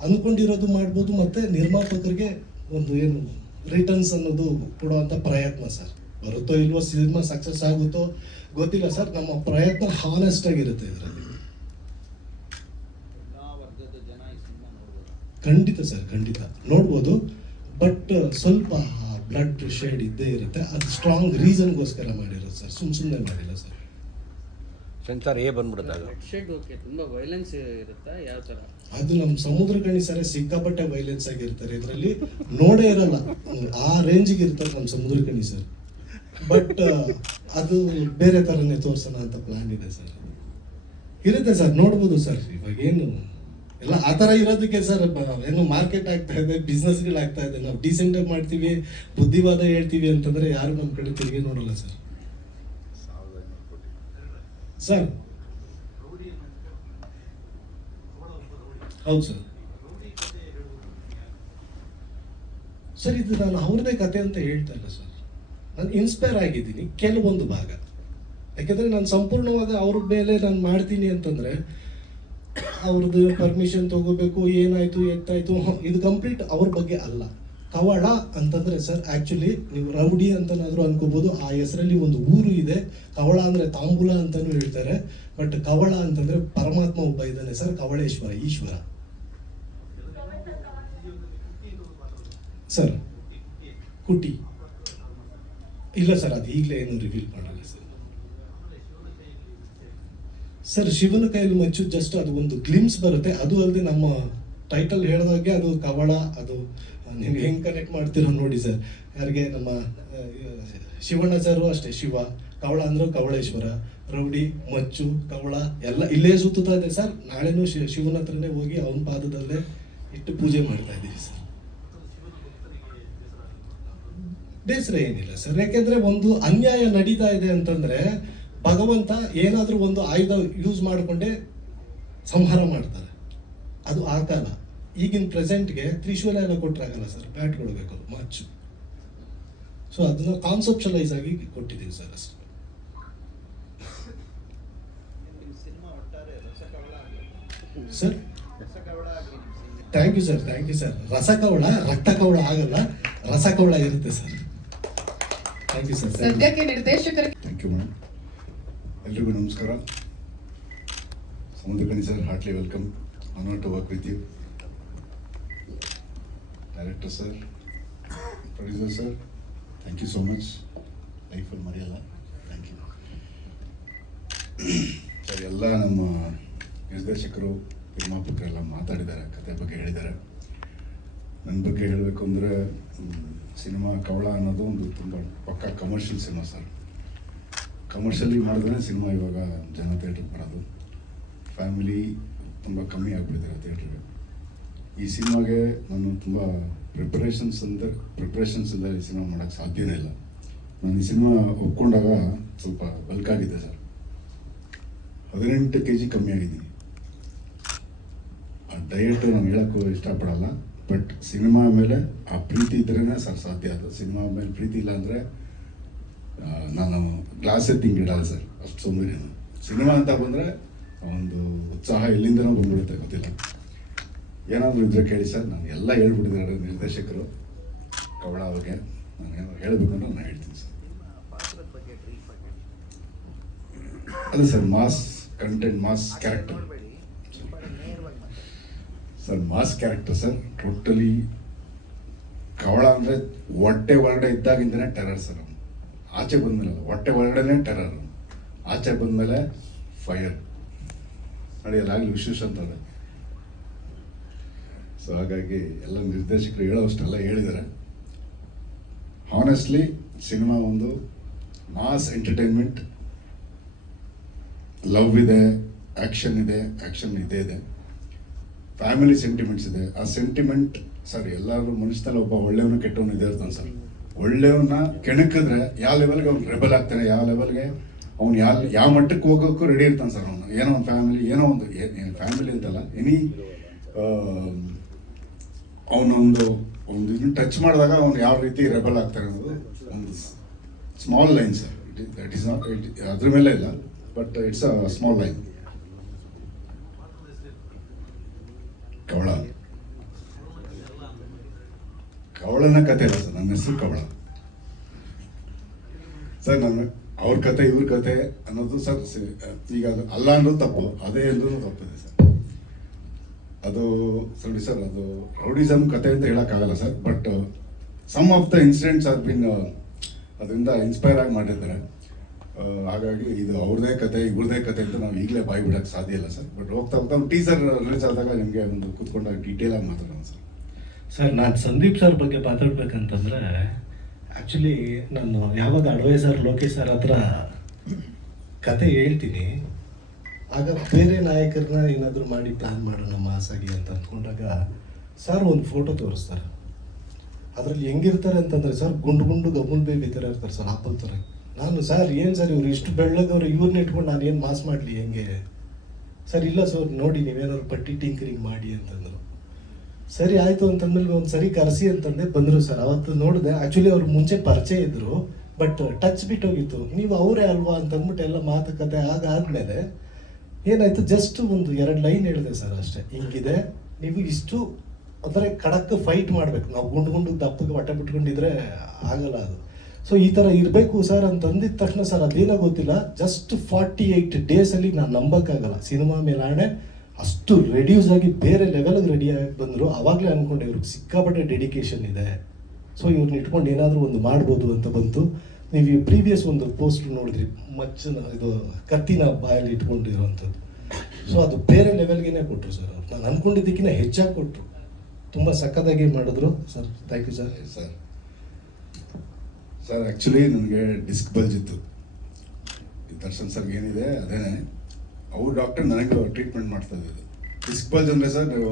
ಅಂದ್ಕೊಂಡಿರೋದು ಮಾಡ್ಬೋದು, ಮತ್ತು ನಿರ್ಮಾಪಕರಿಗೆ ಒಂದು ಏನು ರಿಟರ್ನ್ಸ್ ಅನ್ನೋದು ಕೊಡುವಂಥ ಪ್ರಯತ್ನ ಸರ್. ಬರುತ್ತೋ ಇಲ್ವೋ, ಸಿನಿಮಾ ಸಕ್ಸಸ್ ಆಗುತ್ತೋ ಗೊತ್ತಿಲ್ಲ ಸರ್, ನಮ್ಮ ಪ್ರಯತ್ನ ಹಾನೆಸ್ಟ್ ಆಗಿರುತ್ತೆ ಇದರಲ್ಲಿ. ಖಂಡಿತ ಸರ್, ಖಂಡಿತ ನೋಡ್ಬೋದು. ಬಟ್ ಸ್ವಲ್ಪ ಬ್ಲಡ್ ಶೇಡ್ ಇದ್ದೇ ಇರುತ್ತೆ. ಅದು ಸ್ಟ್ರಾಂಗ್ ರೀಸನ್ಗೋಸ್ಕರ ಮಾಡಿರೋದು ಸರ್, ಸುಮ್ಮನೆ ಮಾಡಿಲ್ಲ ಸರ್. ಸೆನ್ಸಾರ್ ಎ ಬಂದ್ಬಿಡುತ್ತೆ ಅದು. ರೆಡ್ ಶೇಡ್ ಓಕೆ, ತುಂಬಾ ವೈಲೆನ್ಸ್ ಇರುತ್ತಾ ಯಾವ ತರ? ಅದು ನಮ್ಮ ಸಮುದ್ರ ಗಣಿ ಸರ ಸಿಕ್ಕಾಪಟ್ಟೆ ವೈಲೆನ್ಸ್ ಆಗಿರ್ತಾರೆ, ಇದರಲ್ಲಿ ನೋಡೇ ಇರಲ್ಲ, ಆ ರೇಂಜಿಗೆ ಇರ್ತಾರೆ ನಮ್ಮ ಸಮುದ್ರ ಗಣಿ ಸರ್. ಬಟ್ ಅದು ಬೇರೆ ಥರನೇ ತೋರ್ಸೋಣ ಅಂತ ಪ್ಲಾನ್ ಇದೆ ಸರ್. ಇರುತ್ತೆ ಸರ್, ನೋಡ್ಬೋದು ಸರ್. ಇವಾಗ ಏನು ಎಲ್ಲ ಆ ಥರ ಇರೋದಕ್ಕೆ ಸರ್ ಏನು ಮಾರ್ಕೆಟ್ ಆಗ್ತಾ ಇದೆ, ಬಿಸ್ನೆಸ್ಗಳಾಗ್ತಾ ಇದೆ. ನಾವು ಡೀಸೆಂಟಾಗಿ ಮಾಡ್ತೀವಿ, ಬುದ್ಧಿವಾದ ಹೇಳ್ತೀವಿ ಅಂತಂದರೆ ಯಾರು ನಮ್ಮ ಕಡೆ ತಿರುಗಿ ನೋಡಲ್ಲ ಸರ್. ಸರ್ ಹೌದು ಸರ್. ಸರ್ ಇದು ನಾನು ಅವ್ರದ್ದೇ ಕತೆ ಅಂತ ಹೇಳ್ತಾ ಇಲ್ಲ ಸರ್, ನಾನು ಇನ್ಸ್ಪೈರ್ ಆಗಿದ್ದೀನಿ ಕೆಲವೊಂದು ಭಾಗ. ಯಾಕೆಂದರೆ ನಾನು ಸಂಪೂರ್ಣವಾದ ಅವ್ರ ಮೇಲೆ ನಾನು ಮಾಡ್ತೀನಿ ಅಂತಂದರೆ ಅವ್ರದ್ದು ಪರ್ಮಿಷನ್ ತಗೋಬೇಕು, ಏನಾಯಿತು ಎತ್ತಾಯಿತು, ಇದು ಕಂಪ್ಲೀಟ್ ಅವ್ರ ಬಗ್ಗೆ ಅಲ್ಲ. ಕವಳ ಅಂತಂದರೆ ಸರ್ ಆ್ಯಕ್ಚುಲಿ ನೀವು ರೌಡಿ ಅಂತನಾದರೂ ಅನ್ಕೋಬೋದು. ಆ ಹೆಸರಲ್ಲಿ ಒಂದು ಊರು ಇದೆ. ಕವಳ ಅಂದರೆ ತಾಂಬೂಲ ಅಂತಲೂ ಹೇಳ್ತಾರೆ. ಬಟ್ ಕವಳ ಅಂತಂದರೆ ಪರಮಾತ್ಮ ಒಬ್ಬ ಇದ್ದಾನೆ ಸರ್, ಕವಳೇಶ್ವರ, ಈಶ್ವರ ಸರ್. ಕುಟಿ ಇಲ್ಲ ಸರ್, ಅದು ಈಗಲೇ ಏನು ರಿವೀಲ್ ಮಾಡಲ್ಲ ಸರ್. ಸರ್ ಶಿವನ ಕೈಯಲ್ಲಿ ಮಚ್ಚು ಜಸ್ಟ್ ಅದು ಒಂದು ಗ್ಲಿಮ್ಸ್ ಬರುತ್ತೆ. ಅದು ಅಲ್ಲದೆ ನಮ್ಮ ಟೈಟಲ್ ಹೇಳಿದಾಗೆ ಅದು ಕವಳ, ಅದು ನೀವು ಹೆಂಗೆ ಕನೆಕ್ಟ್ ಮಾಡ್ತೀರೋ ನೋಡಿ ಸರ್. ಯಾರಿಗೆ ನಮ್ಮ ಶಿವಣ್ಣ ಸರು ಅಷ್ಟೇ, ಶಿವ ಕವಳ ಅಂದ್ರೆ ಕವಳೇಶ್ವರ, ರೌಡಿ ಮಚ್ಚು ಕವಳ ಎಲ್ಲ ಇಲ್ಲೇ ಸುತ್ತುತ್ತಾ ಇದೆ ಸರ್. ನಾಳೆನೂ ಶಿವನ ಹತ್ರನೇ ಹೋಗಿ ಅವನ ಪಾದದಲ್ಲೇ ಇಟ್ಟು ಪೂಜೆ ಮಾಡ್ತಾ ಇದ್ದೀವಿ ಸರ್. ಬೇಸರ ಏನಿಲ್ಲ ಸರ್, ಯಾಕೆಂದ್ರೆ ಒಂದು ಅನ್ಯಾಯ ನಡೀತಾ ಇದೆ ಅಂತಂದ್ರೆ ಭಗವಂತ ಏನಾದರೂ ಒಂದು ಆಯುಧ ಯೂಸ್ ಮಾಡಿಕೊಂಡೇ ಸಂಹಾರ ಮಾಡ್ತಾರೆ. ಅದು ಆ ಕಾಲ. ಈಗಿನ ಪ್ರೆಸೆಂಟ್ಗೆ ತ್ರಿಶೂಲ ಎಲ್ಲ ಕೊಟ್ಟರಾಗಲ್ಲ ಸರ್, ಬ್ಯಾಟ್ ಕೊಡಬೇಕು, ಮಚ್ಚು. ಸೊ ಅದನ್ನ ಕಾನ್ಸೆಪ್ಚುಲೈಸ್ ಆಗಿ ಕೊಟ್ಟಿದ್ದೀವಿ ಸರ್ ಅಷ್ಟೇ. Sir thank you sir, thank you sir. ರಸಕವಳ ರಕ್ತ ಕವಳ ಆಗಲ್ಲ, ರಸಕವಳ ಇರುತ್ತೆ ಸರ್. Thank you sir. ಸದ್ಯಕ್ಕೆ ನಿರ್ದೇಶಕರ ಥ್ಯಾಂಕ್ ಯು ಮೇಡಮ್. ಎಲ್ರಿಗೂ ನಮಸ್ಕಾರ. Samudra Gani sir, heartly welcome. Honour to work with you. Director sir, producer sir, thank you so much. ಲೈಫಲ್ಲಿ ಮರೆಯಲ್ಲ, ಥ್ಯಾಂಕ್ ಯು ಸರ್. ಎಲ್ಲ ನಮ್ಮ ನಿರ್ದೇಶಕರು, ನಿರ್ಮಾಪಕರೆಲ್ಲ ಮಾತಾಡಿದ್ದಾರೆ, ಕತೆ ಬಗ್ಗೆ ಹೇಳಿದ್ದಾರೆ. ನನ್ನ ಬಗ್ಗೆ ಹೇಳಬೇಕು ಅಂದರೆ ಸಿನಿಮಾ ಕವಳ ಅನ್ನೋದು ಒಂದು ತುಂಬ ಪಕ್ಕಾ ಕಮರ್ಷಿಯಲ್ ಸಿನಿಮಾ ಸರ್. ಕಮರ್ಷಿಯಲಿ ಮಾಡಿದ್ರೆ ಸಿನಿಮಾ ಇವಾಗ ಜನ ಥಿಯೇಟ್ರಿಗೆ ಬರೋದು. ಫ್ಯಾಮಿಲಿ ತುಂಬ ಕಮ್ಮಿ ಆಗಿಬಿಟ್ಟಿದ್ದಾರೆ ಥಿಯೇಟ್ರಿಗೆ. ಈ ಸಿನಿಮಾಗೆ ನಾನು ತುಂಬ ಪ್ರಿಪ್ರೇಷನ್ಸ್ ಇಲ್ಲದೆ ಈ ಸಿನಿಮಾ ಮಾಡೋಕ್ಕೆ ಸಾಧ್ಯನೇ ಇಲ್ಲ. ನಾನು ಈ ಸಿನಿಮಾ ಒಪ್ಕೊಂಡಾಗ ಸ್ವಲ್ಪ ಬಲ್ಕ್ ಆಗಿದೆ ಸರ್. 18 kg ಕಮ್ಮಿ ಆಗಿದ್ದೀನಿ. ಆ ಡಯಟ್ ನಾನು ಹೇಳೋಕ್ಕೂ ಇಷ್ಟಪಡಲ್ಲ. ಬಟ್ ಸಿನಿಮಾ ಮೇಲೆ ಆ ಪ್ರೀತಿ ಇದ್ರೇ ಸರ್ ಸಾಧ್ಯ. ಅದು ಸಿನಿಮಾ ಮೇಲೆ ಪ್ರೀತಿ ಇಲ್ಲ ಅಂದರೆ ನಾನು ಗ್ಲಾಸೇ ತಿಂಗಿಡಲ್ಲ ಸರ್, ಅಷ್ಟು ಸೋಂಬೇರಿ. ಸಿನಿಮಾ ಅಂತ ಬಂದರೆ ಒಂದು ಉತ್ಸಾಹ ಎಲ್ಲಿಂದನೂ ಬಂದ್ಬಿಡುತ್ತೆ, ಗೊತ್ತಿಲ್ಲ. ಏನಾದರೂ ಇದ್ರೆ ಕೇಳಿ ಸರ್, ನಾನು ಎಲ್ಲ ಹೇಳ್ಬಿಟ್ಟಿದ್ದಾರೆ ನಿರ್ದೇಶಕರು ಕವಳ ಬಗ್ಗೆ. ನಾನೇನೋ ಹೇಳಬೇಕು ಅಂತ ನಾನು ಹೇಳ್ತೀನಿ ಸರ್. ಅದೇ sir, mass content, mass character sir, mass character sir. Totally ಕವಳ ಅಂದರೆ ಹೊಟ್ಟೆ ಒಳಗಡೆ ಇದ್ದಾಗಿಂದನೇ ಟೆರರ್ ಸರ್. ಅವನು ಆಚೆ ಬಂದಮೇಲೆ ಹೊಟ್ಟೆ ಒಳಗಡೆನೇ ಟೆರರ್, ಆಚೆ ಬಂದಮೇಲೆ ಫೈರ್ ನೋಡಿ. ಅಲ್ಲಾಗಲಿ ವಿಶೇಷ ಅಂತಾರೆ. ಸೊ ಹಾಗಾಗಿ ಎಲ್ಲ ನಿರ್ದೇಶಕರು ಹೇಳೋವಷ್ಟೆಲ್ಲ ಹೇಳಿದ್ದಾರೆ. ಹಾನೆಸ್ಟ್ಲಿ ಸಿನಿಮಾ ಒಂದು ಮಾಸ್ ಎಂಟರ್ಟೈನ್ಮೆಂಟ್, ಲವ್ ಇದೆ, ಆ್ಯಕ್ಷನ್ ಇದೆ, ಫ್ಯಾಮಿಲಿ ಸೆಂಟಿಮೆಂಟ್ಸ್ ಇದೆ. ಆ ಸೆಂಟಿಮೆಂಟ್ ಸರ್, ಎಲ್ಲರೂ ಮನುಷ್ಯನಲ್ಲಿ ಒಬ್ಬ ಒಳ್ಳೆಯವನು ಕೆಟ್ಟವನು ಇದೆ ಇರ್ತಾನೆ ಸರ್. ಒಳ್ಳೆಯವನ್ನ ಕೆಣಕಿದ್ರೆ ಯಾವ ಲೆವೆಲ್ಗೆ ಅವ್ನು ರೆಬಲ್ ಆಗ್ತಾನೆ, ಯಾವ ಲೆವೆಲ್ಗೆ ಅವ್ನು ಯಾವ ಮಟ್ಟಕ್ಕೆ ಹೋಗೋಕ್ಕೂ ರೆಡಿ ಇರ್ತಾನೆ ಸರ್. ಅವನು ಏನೋ ಒಂದು ಫ್ಯಾಮಿಲಿ, ಏನೋ ಒಂದು ಫ್ಯಾಮಿಲಿ ಅಂತಲ್ಲ, ಎನಿ ಅವನೊಂದು ಇದನ್ನು ಟಚ್ ಮಾಡಿದಾಗ ಅವ್ನು ಯಾವ ರೀತಿ ರೆಬಲ್ ಆಗ್ತಾನೆ ಅನ್ನೋದು ಒಂದು small line sir. That is not, ಅದ್ರ ಮೇಲೆ ಇಲ್ಲ, but it's a small line. ಕವಳನ ಕತೆ ಇಲ್ಲ ಸರ್, ನನ್ನ ಹೆಸರು ಕವಳ ಸರ್. ನಾನು ಅವ್ರ ಕತೆ ಇವ್ರ ಕತೆ ಅನ್ನೋದು ಸರ್, ಈಗ ಅದು ಅಲ್ಲ ಅನ್ನೋದು ತಪ್ಪು, ಅದೇ ಎಲ್ಲರೂ ತಪ್ಪಿದೆ ಸರ್. ಅದು ನೋಡಿ ಸರ್, ಅದು ರೌಡಿಸಮ್ ಕತೆ ಅಂತ ಹೇಳೋಕ್ಕಾಗಲ್ಲ sir, but some of the incidents are been ಅದರಿಂದ ಇನ್ಸ್ಪೈರ್ ಆಗಿ ಮಾಡಿರ್ತಾರೆ. ಹಾಗಾಗಿ ಇದು ಅವ್ರದೇ ಕತೆ ಇವ್ರದೇ ಕತೆ ಅಂತ ನಾವು ಈಗಲೇ ಬಾಯಿ ಬಿಡೋಕ್ಕೆ ಸಾಧ್ಯ ಇಲ್ಲ ಸರ್. ಬಟ್ ಹೋಗ್ತಾ ಹೋಗ್ತಾ ಟೀಸರ್ ರಿಲೀಸ್ ಆದಾಗ ನಿಮಗೆ ಒಂದು ಕೂತ್ಕೊಂಡಾಗ ಡೀಟೇಲ್ ಆಗಿ ಮಾತಾಡೋಣ ಸರ್. ಸರ್, ನಾನು ಸಂದೀಪ್ ಸರ್ ಬಗ್ಗೆ ಮಾತಾಡ್ಬೇಕಂತಂದರೆ ಆ್ಯಕ್ಚುಲಿ ನಾನು ಯಾವಾಗ ಅಡ್ವೈಸರ್ ಲೋಕೇಶ್ ಸರ್ ಹತ್ರ ಕತೆ ಹೇಳ್ತೀನಿ, ಆಗ ಬೇರೆ ನಾಯಕರನ್ನ ಏನಾದರೂ ಮಾಡಿ ಪ್ಲ್ಯಾನ್ ಮಾಡೋಣ ಮಾಸಾಗಿ ಅಂತ ಅಂದ್ಕೊಂಡಾಗ ಸರ್ ಒಂದು ಫೋಟೋ ತೋರಿಸ್ತಾರೆ. ಅದರಲ್ಲಿ ಹೆಂಗಿರ್ತಾರೆ ಅಂತಂದರೆ ಸರ್, ಗುಂಡು ಗುಂಡು ಗಬ್ಬುಲ್ ಬೇಬಿ ಥರ ಇರ್ತಾರೆ ಸರ್, ಆಪಲ್ ಥರ. ನಾನು ಸರ್ ಏನು ಸರ್ ಇವ್ರು ಇಷ್ಟು ಬೆಳ್ಳಗವ್ರು, ಇವ್ರನ್ನ ಇಟ್ಕೊಂಡು ನಾನು ಏನು ಮಾಸ್ ಮಾಡಲಿ ಹೆಂಗೆ ಸರ್? ಇಲ್ಲ ಸರ್ ನೋಡಿ ನೀವೇನಾದ್ರು ಪಟ್ಟಿ ಟಿಂಕರಿಂಗ್ ಮಾಡಿ ಅಂತಂದರು. ಸರಿ ಆಯಿತು ಅಂತಂದ್ಮೇಲೆ ಒಂದು ಸರಿ ಕರೆಸಿ ಅಂತಂದೆ, ಬಂದರು ಸರ್. ಅವತ್ತು ನೋಡಿದೆ, ಆ್ಯಕ್ಚುಲಿ ಅವ್ರು ಮುಂಚೆ ಪರಿಚಯ ಇದ್ದರು, ಬಟ್ ಟಚ್ ಬಿಟ್ಟೋಗಿತ್ತು. ನೀವು ಅವರೇ ಅಲ್ವಾ ಅಂತಂದ್ಬಿಟ್ಟು ಎಲ್ಲ ಮಾತುಕತೆ ಆಗಾದ್ಮೇಲೆ ಏನಾಯಿತು, ಜಸ್ಟ್ ಒಂದು 2 ಲೈನ್ ಹೇಳಿದೆ ಸರ್ ಅಷ್ಟೇ. ಹಿಂಗಿದೆ, ನೀವು ಇಷ್ಟು ಅಂದರೆ ಖಡಕ್ ಫೈಟ್ ಮಾಡಬೇಕು. ನಾವು ಗುಂಡು ಗುಂಡು ದಪ್ಪಗೆ ಹೊಟ್ಟೆ ಬಿಟ್ಕೊಂಡಿದ್ರೆ ಆಗಲ್ಲ ಅದು. ಸೊ ಈ ಥರ ಇರಬೇಕು ಸರ್ ಅಂತ ಅಂದಿದ ತಕ್ಷಣ ಸರ್ ಅದೇನೋ ಗೊತ್ತಿಲ್ಲ, ಜಸ್ಟ್ 48 ಡೇಸಲ್ಲಿ ನಾನು ನಂಬೋಕ್ಕಾಗಲ್ಲ, ಸಿನಿಮಾ ಮೇಲೆ ಆಣೆ ಅಷ್ಟು ರೆಡ್ಯೂಸ್ ಆಗಿ ಬೇರೆ ಲೆವೆಲ್ಗೆ ರೆಡಿಯಾಗಿ ಬಂದರು. ಆವಾಗಲೇ ಅಂದ್ಕೊಂಡೆ ಇವ್ರಿಗೆ ಸಿಕ್ಕಾಪಟ್ಟೆ ಡೆಡಿಕೇಶನ್ ಇದೆ, ಸೊ ಇವ್ರನ್ನ ಇಟ್ಕೊಂಡು ಏನಾದರೂ ಒಂದು ಮಾಡ್ಬೋದು ಅಂತ ಬಂತು. ನೀವು ಈ ಪ್ರೀವಿಯಸ್ ಒಂದು ಪೋಸ್ಟ್ ನೋಡಿದ್ರಿ, ಮಚ್ಚನ ಇದು ಕತ್ತಿನ ಬಾಯಲ್ಲಿ ಇಟ್ಕೊಂಡಿರೋವಂಥದ್ದು. ಸೊ ಅದು ಬೇರೆ ಲೆವೆಲ್ಗೆ ಕೊಟ್ಟರು ಸರ್. ನಾನು ಅಂದ್ಕೊಂಡಿದ್ದಕ್ಕಿಂತ ಹೆಚ್ಚಾಗಿ ಕೊಟ್ಟರು, ತುಂಬ ಸಕ್ಕತ್ತಾಗಿ ಮಾಡಿದ್ರು ಸರ್. Thank you sir. Sir actually ನನಗೆ ಡಿಸ್ಕ್ ಬಲ್ಜ್ ಇತ್ತು. ದರ್ಶನ್ ಸರ್ಗೆ ಏನಿದೆ ಅದೇನೆ, ಅವ್ರು ಡಾಕ್ಟರ್ ನನಗೆ ಟ್ರೀಟ್ಮೆಂಟ್ ಮಾಡ್ತಾ ಇದ್ದಿದ್ದು. ಡಿಸ್ಕ್ ಬಲ್ಜ್ ಅಂದರೆ ಸರ್, ನೀವು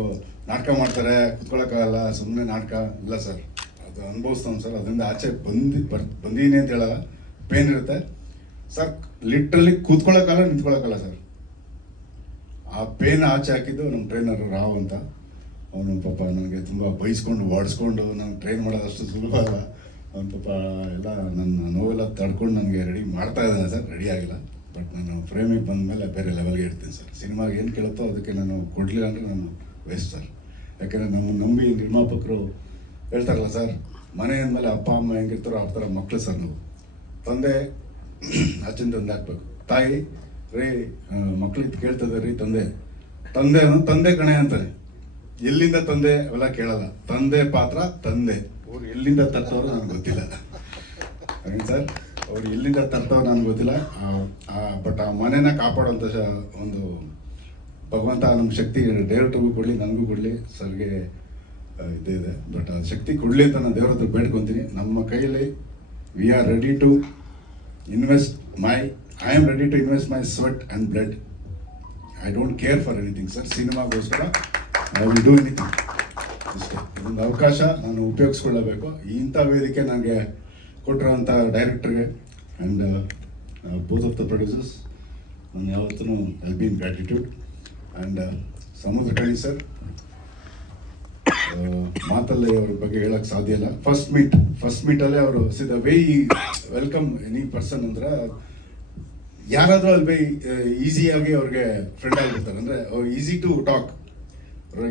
ನಾಟಕ ಮಾಡ್ತಾರೆ ಕೂತ್ಕೊಳ್ಳೋಕ್ಕಾಗಲ್ಲ, ಸುಮ್ಮನೆ ನಾಟಕ ಇಲ್ಲ ಸರ್, ಅದು ಅನುಭವಿಸ್ತಾನೆ ಸರ್. ಅದರಿಂದ ಆಚೆ ಬಂದೀನಿ ಅಂತ ಹೇಳಲ್ಲ, ಪೇನ್ ಇರುತ್ತೆ ಸರ್. ಲಿಟ್ರಲಿ ಕೂತ್ಕೊಳ್ಳೋಕ್ಕಲ್ಲ, ನಿಂತ್ಕೊಳ್ಳೋಕ್ಕಲ್ಲ ಸರ್. ಆ ಪೇನ್ ಆಚೆ ಹಾಕಿದ್ದು ನಮ್ಮ ಟ್ರೈನರ್ ರಾವ್ ಅಂತ. ಅವನು ಪಾಪ ನನಗೆ ತುಂಬ ಬೈಸ್ಕೊಂಡು ಓಡಿಸ್ಕೊಂಡು ನಾನು ಟ್ರೈನ್ ಮಾಡೋದು ಅಷ್ಟು ಸುಲಭ ಅಲ್ಲ. ಅವನು ಪಾಪ ಎಲ್ಲ ನನ್ನ ನೋವೆಲ್ಲ ತಡ್ಕೊಂಡು ನನಗೆ ರೆಡಿ ಮಾಡ್ತಾ ಇದ್ದಾನೆ ಸರ್. ರೆಡಿ ಆಗಿಲ್ಲ, ಬಟ್ ನಾನು ಫ್ರೇಮಿಗೆ ಬಂದ ಮೇಲೆ ಬೇರೆ ಲೆವೆಲ್ಗೆ ಇರ್ತೀನಿ ಸರ್. ಸಿನಿಮಾಗೆ ಏನು ಕೇಳುತ್ತೋ ಅದಕ್ಕೆ ನಾನು ಕೊಡಲಿಲ್ಲ ಅಂದರೆ ನಾನು ವೇಸ್ಟ್ ಸರ್. ಯಾಕೆಂದರೆ ನಮ್ಮನ್ನು ನಂಬಿ ನಿರ್ಮಾಪಕರು ಹೇಳ್ತಾರಲ್ಲ ಸರ್, ಮನೆ ಅಂದಮೇಲೆ ಅಪ್ಪ ಅಮ್ಮ ಹೆಂಗಿರ್ತಾರೋ ಆ ಥರ ಮಕ್ಕಳು ಸರ್ ನಾವು. ತಂದೆ ಆಚಿಂದ ತಂದೆ ಹಾಕ್ಬೇಕು, ತಾಯಿ ರೀ ಮಕ್ಳಿಗೆ ಕೇಳ್ತದೆ ರೀ ತಂದೆ ತಂದೆ ಕಣೆ ಅಂತಾನೆ. ಎಲ್ಲಿಂದ ತಂದೆ ಅವೆಲ್ಲ ಕೇಳಲ್ಲ, ತಂದೆ ಪಾತ್ರ ತಂದೆ. ಅವ್ರು ಎಲ್ಲಿಂದ ತರ್ತವ್ರು ನನಗೆ ಗೊತ್ತಿಲ್ಲ ಸರ್, ಅವ್ರು ಎಲ್ಲಿಂದ ತರ್ತವ್ರು ನನಗೆ ಗೊತ್ತಿಲ್ಲ. ಬಟ್ ಆ ಮನೆನ ಕಾಪಾಡೋಂಥ ಒಂದು ಭಗವಂತ ನಮ್ಗೆ ಶಕ್ತಿ ಡೈರೆಕ್ಟರ್ಗೂ ಕೊಡಲಿ, ನನಗೂ ಕೊಡಲಿ, ಸರ್ಗೆ ಇದೇ ಇದೆ. ಬಟ್ ಆ ಶಕ್ತಿ ಕೊಡಲಿ ಅಂತ ನಾನು ದೇವ್ರ ಹತ್ರ ಬೇಡ್ಕೊತೀನಿ. ನಮ್ಮ ಕೈಯಲ್ಲಿ we are ready to invest I am ready to invest my sweat and blood. I don't care for anything sir. ಸಿನಿಮಾಗೋಸ್ಕರ ಐ ವಿಲ್ ಡೂ ಎನಿಥಿಂಗ್. ಅಷ್ಟೇ, ಇದೊಂದು ಅವಕಾಶ ನಾನು ಉಪಯೋಗಿಸ್ಕೊಳ್ಳಬೇಕು. ಇಂಥ ವೇದಿಕೆ ನನಗೆ ಕೊಟ್ಟಿರೋಂಥ ಡೈರೆಕ್ಟರ್ಗೆ and both of the producers ನಾನು ಯಾವತ್ತೂ I be in gratitude. And Samuthirakani sir, ಮಾತಲ್ಲಿ ಅವ್ರ ಬಗ್ಗೆ ಹೇಳೋಕ್ಕೆ ಸಾಧ್ಯ ಇಲ್ಲ. ಫಸ್ಟ್ ಮೀಟಲ್ಲೇ ಅವರು the way welcome any person ಅಂದ್ರೆ ಯಾರಾದರೂ ಅಲ್ಲಿ ಬೈ ಈಸಿಯಾಗಿ ಅವ್ರಿಗೆ ಫ್ರೆಂಡ್ ಆಗಿರ್ತಾರೆ. ಅಂದರೆ ಈಸಿ ಟು ಟಾಕ್.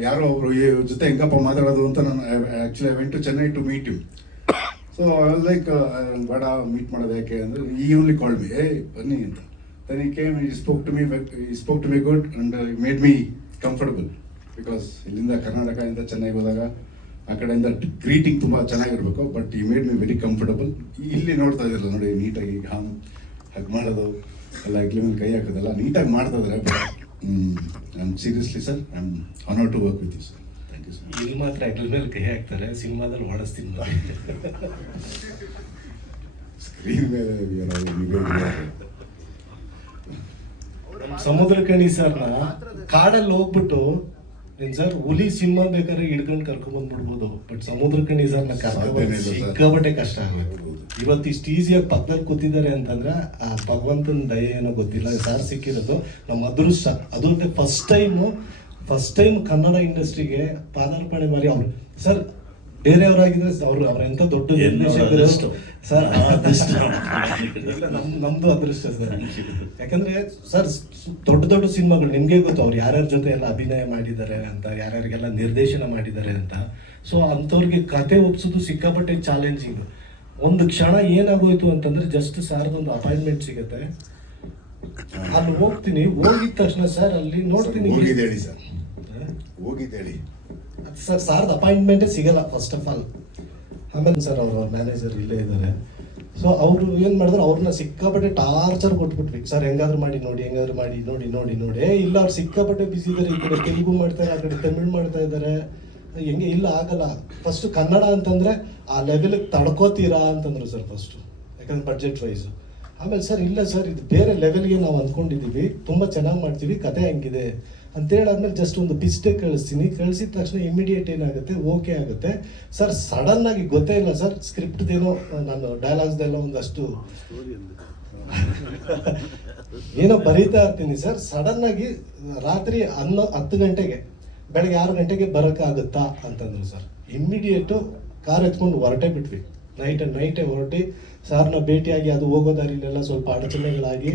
ಯಾರೋ ಒಬ್ರು ಜೊತೆ ಹೆಂಗಪ್ಪ ಮಾತಾಡೋದು ಅಂತ ನಾನು actually I went to Chennai to meet you. So like ಬೇಡ ಮೀಟ್ ಮಾಡೋದು ಯಾಕೆ ಅಂದರೆ ಈ ಓನ್ಲಿ ಕಾಲ್ಡ್ ಮಿ, ಬನ್ನಿ ಅಂತ. Then he came, he spoke to me good and made me comfortable. Because ಇಲ್ಲಿಂದ ಕರ್ನಾಟಕದಿಂದ ಚೆನ್ನೈಗೆ ಹೋದಾಗ ಆ ಕಡೆಯಿಂದ ಗ್ರೀಟಿಂಗ್ ತುಂಬ ಚೆನ್ನಾಗಿರ್ಬೇಕು, but he made me very comfortable. ಇಲ್ಲಿ ನೋಡ್ತಾ ಇದ್ರಲ್ಲ ನೋಡಿ, ನೀಟಾಗಿ ಹಗ್ ಮಾಡೋದು ಎಲ್ಲ ಹೆಗ್ಲಿ ಮೇಲೆ ಕೈ ಹಾಕೋದೆಲ್ಲ ನೀಟಾಗಿ ಮಾಡ್ತಾ ಇದ್ದಾರೆ. I am seriously sir, I am honour to work with you sir. Thank you sir. ಇಲ್ಲಿ ಮಾತ್ರ ಹೆಗ್ಲ ಮೇಲೆ ಕೈ ಹಾಕ್ತಾರೆ, ಸಿನಿಮಾದಲ್ಲಿ ಹೊಡೆಸ್ತೀನಿ. ಸ್ಕ್ರೀನ್ ಮೇಲೆ ಸಮುದ್ರಕಣಿ ಸರ್ನ ಕಾಡಲ್ಲಿ ಹೋಗ್ಬಿಟ್ಟು ಏನ್ ಸರ್, ಹುಲಿ ಸಿನಿಮಾ ಬೇಕಾದ್ರೆ ಹಿಡ್ಕೊಂಡು ಕರ್ಕೊಂಡ್ಬಂದ್ಬಿಡ್ಬೋದು, ಬಟ್ ಸಮುದ್ರಕಣಿ ಸರ್ನ ಸಿಕ್ಕಾಪಟ್ಟೆ ಕಷ್ಟ ಆಗೋದು. ಇವತ್ತು ಇಷ್ಟು ಈಸಿಯಾಗಿ ಪಕ್ಕದಲ್ಲಿ ಕೂತಿದ್ದಾರೆ ಅಂತಂದ್ರೆ ಆ ಭಗವಂತನ ದಯೆ ಏನೋ ಗೊತ್ತಿಲ್ಲ. ಸರ್ ಸಿಕ್ಕಿರೋದು ನಮ್ಮ ಅದೃಷ್ಟ. ಅದು ಫಸ್ಟ್ ಟೈಮ್ ಕನ್ನಡ ಇಂಡಸ್ಟ್ರಿಗೆ ಪಾದಾರ್ಪಣೆ ಮಾಡಿ ಅವರು ಸರ್. ಬೇರೆಯವರಾಗಿದ್ರೆ ಅವ್ರೆಂತ ದೊಡ್ಡ ನಿರ್ದೇಶಕರು ಸರ್. ನಮ್ದು ಅದೃಷ್ಟ ಸರ್. ಯಾಕಂದ್ರೆ ಸರ್, ದೊಡ್ಡ ಸಿನಿಮಾಗಳು ನಿಮ್ಗೆ ಗೊತ್ತು, ಅವ್ರು ಯಾರ್ಯಾರ ಜೊತೆ ಎಲ್ಲ ಅಭಿನಯ ಮಾಡಿದ್ದಾರೆ ಅಂತ, ಯಾರ್ಯಾರಿಗೆಲ್ಲ ನಿರ್ದೇಶನ ಮಾಡಿದ್ದಾರೆ ಅಂತ. ಸೊ ಅಂಥವ್ರಿಗೆ ಕತೆ ಒಪ್ಸೋದು ಸಿಕ್ಕಾಪಟ್ಟೆ ಚಾಲೆಂಜಿಂಗ್. ಒಂದು ಕ್ಷಣ ಏನಾಗೋಯ್ತು ಅಂತಂದ್ರೆ, ಜಸ್ಟ್ ಸಾರ್ದೊಂದು ಅಪಾಯಿಂಟ್ಮೆಂಟ್ ಸಿಗುತ್ತೆ, ಅಲ್ಲಿ ಹೋಗ್ತೀನಿ. ಹೋಗಿದ ತಕ್ಷಣ ಸರ್ ಅಲ್ಲಿ ನೋಡ್ತೀನಿ, ಹೋಗಿದ್ದು ಹೇಳಿ ಸರ್, ಹೋಗಿದ್ದೇಳಿ. ಸರ್ ಸಾರ್ದ ಅಪಾಯಿಂಟ್ಮೆಂಟೇ ಸಿಗಲ್ಲ ಫಸ್ಟ್ ಆಫ್ ಆಲ್. ಆಮೇಲೆ ಸರ್ ಅವ್ರ ಮ್ಯಾನೇಜರ್ ಇಲ್ಲೇ ಇದ್ದಾರೆ. ಸೊ ಅವರು ಏನು ಮಾಡಿದ್ರು, ಅವ್ರನ್ನ ಸಿಕ್ಕಾಪಟ್ಟೆ ಟಾರ್ಚರ್ ಕೊಟ್ಬಿಟ್ವಿ. ಸರ್ ಹೆಂಗಾದ್ರು ಮಾಡಿ ನೋಡಿ, ಹೆಂಗಾದ್ರು ಮಾಡಿ ನೋಡಿ. ಇಲ್ಲ ಅವ್ರು ಸಿಕ್ಕಾಪಟ್ಟೆ ಬಿಸಿ ಇದ್ದಾರೆ, ಈ ಕಡೆ ತೆಲುಗು ಮಾಡ್ತಾರೆ, ಆ ಕಡೆ ತಮಿಳ್ ಮಾಡ್ತಾ ಇದ್ದಾರೆ. ಹೆಂಗೆ ಇಲ್ಲ ಆಗಲ್ಲ. ಫಸ್ಟ್ ಕನ್ನಡ ಅಂತಂದ್ರೆ ಆ ಲೆವೆಲ್ಗೆ ತಡ್ಕೋತೀರಾ ಅಂತಂದ್ರು ಸರ್ ಫಸ್ಟು, ಯಾಕಂದ್ರೆ ಬಡ್ಜೆಟ್ ವೈಸು. ಆಮೇಲೆ ಸರ್ ಇಲ್ಲ ಸರ್ ಇದು ಬೇರೆ ಲೆವೆಲ್ಗೆ ನಾವು ಅಂದ್ಕೊಂಡಿದ್ದೀವಿ, ತುಂಬ ಚೆನ್ನಾಗಿ ಮಾಡ್ತೀವಿ, ಕತೆ ಹೆಂಗಿದೆ ಅಂತೇಳಾದ್ಮೇಲೆ ಜಸ್ಟ್ ಒಂದು ಪಿಸ್ಟೇ ಕಳಿಸಿದ ತಕ್ಷಣ ಇಮಿಡಿಯೇಟ್ ಏನಾಗುತ್ತೆ, ಓಕೆ ಆಗುತ್ತೆ. ಸರ್ ಸಡನ್ ಆಗಿ ಗೊತ್ತೇ ಇಲ್ಲ ಸರ್, ಸ್ಕ್ರಿಪ್ಟ್ದೇನೋ ನಾನು ಡೈಲಾಗ್ಸ್ದೆಲ್ಲ ಒಂದಷ್ಟು ಏನೋ ಬರೀತಾ ಇರ್ತೀನಿ ಸರ್. ಸಡನ್ ಆಗಿ ರಾತ್ರಿ 10 ಗಂಟೆಗೆ ಬೆಳಗ್ಗೆ 6 ಗಂಟೆಗೆ ಬರೋಕ್ಕಾಗುತ್ತಾ ಅಂತಂದ್ರು ಸರ್. ಇಮ್ಮಿಡಿಯೇಟು ಕಾರ್ ಎತ್ಕೊಂಡು ಹೊರಟೇ ಬಿಟ್ವಿ. ನೈಟೇ ಹೊರಟಿ ಸಾರ್ನ ಭೇಟಿಯಾಗಿ ಅದು ಹೋಗೋ ದಾರಿಲೆಲ್ಲ ಸ್ವಲ್ಪ ಅಡಚಣೆಗಳಾಗಿ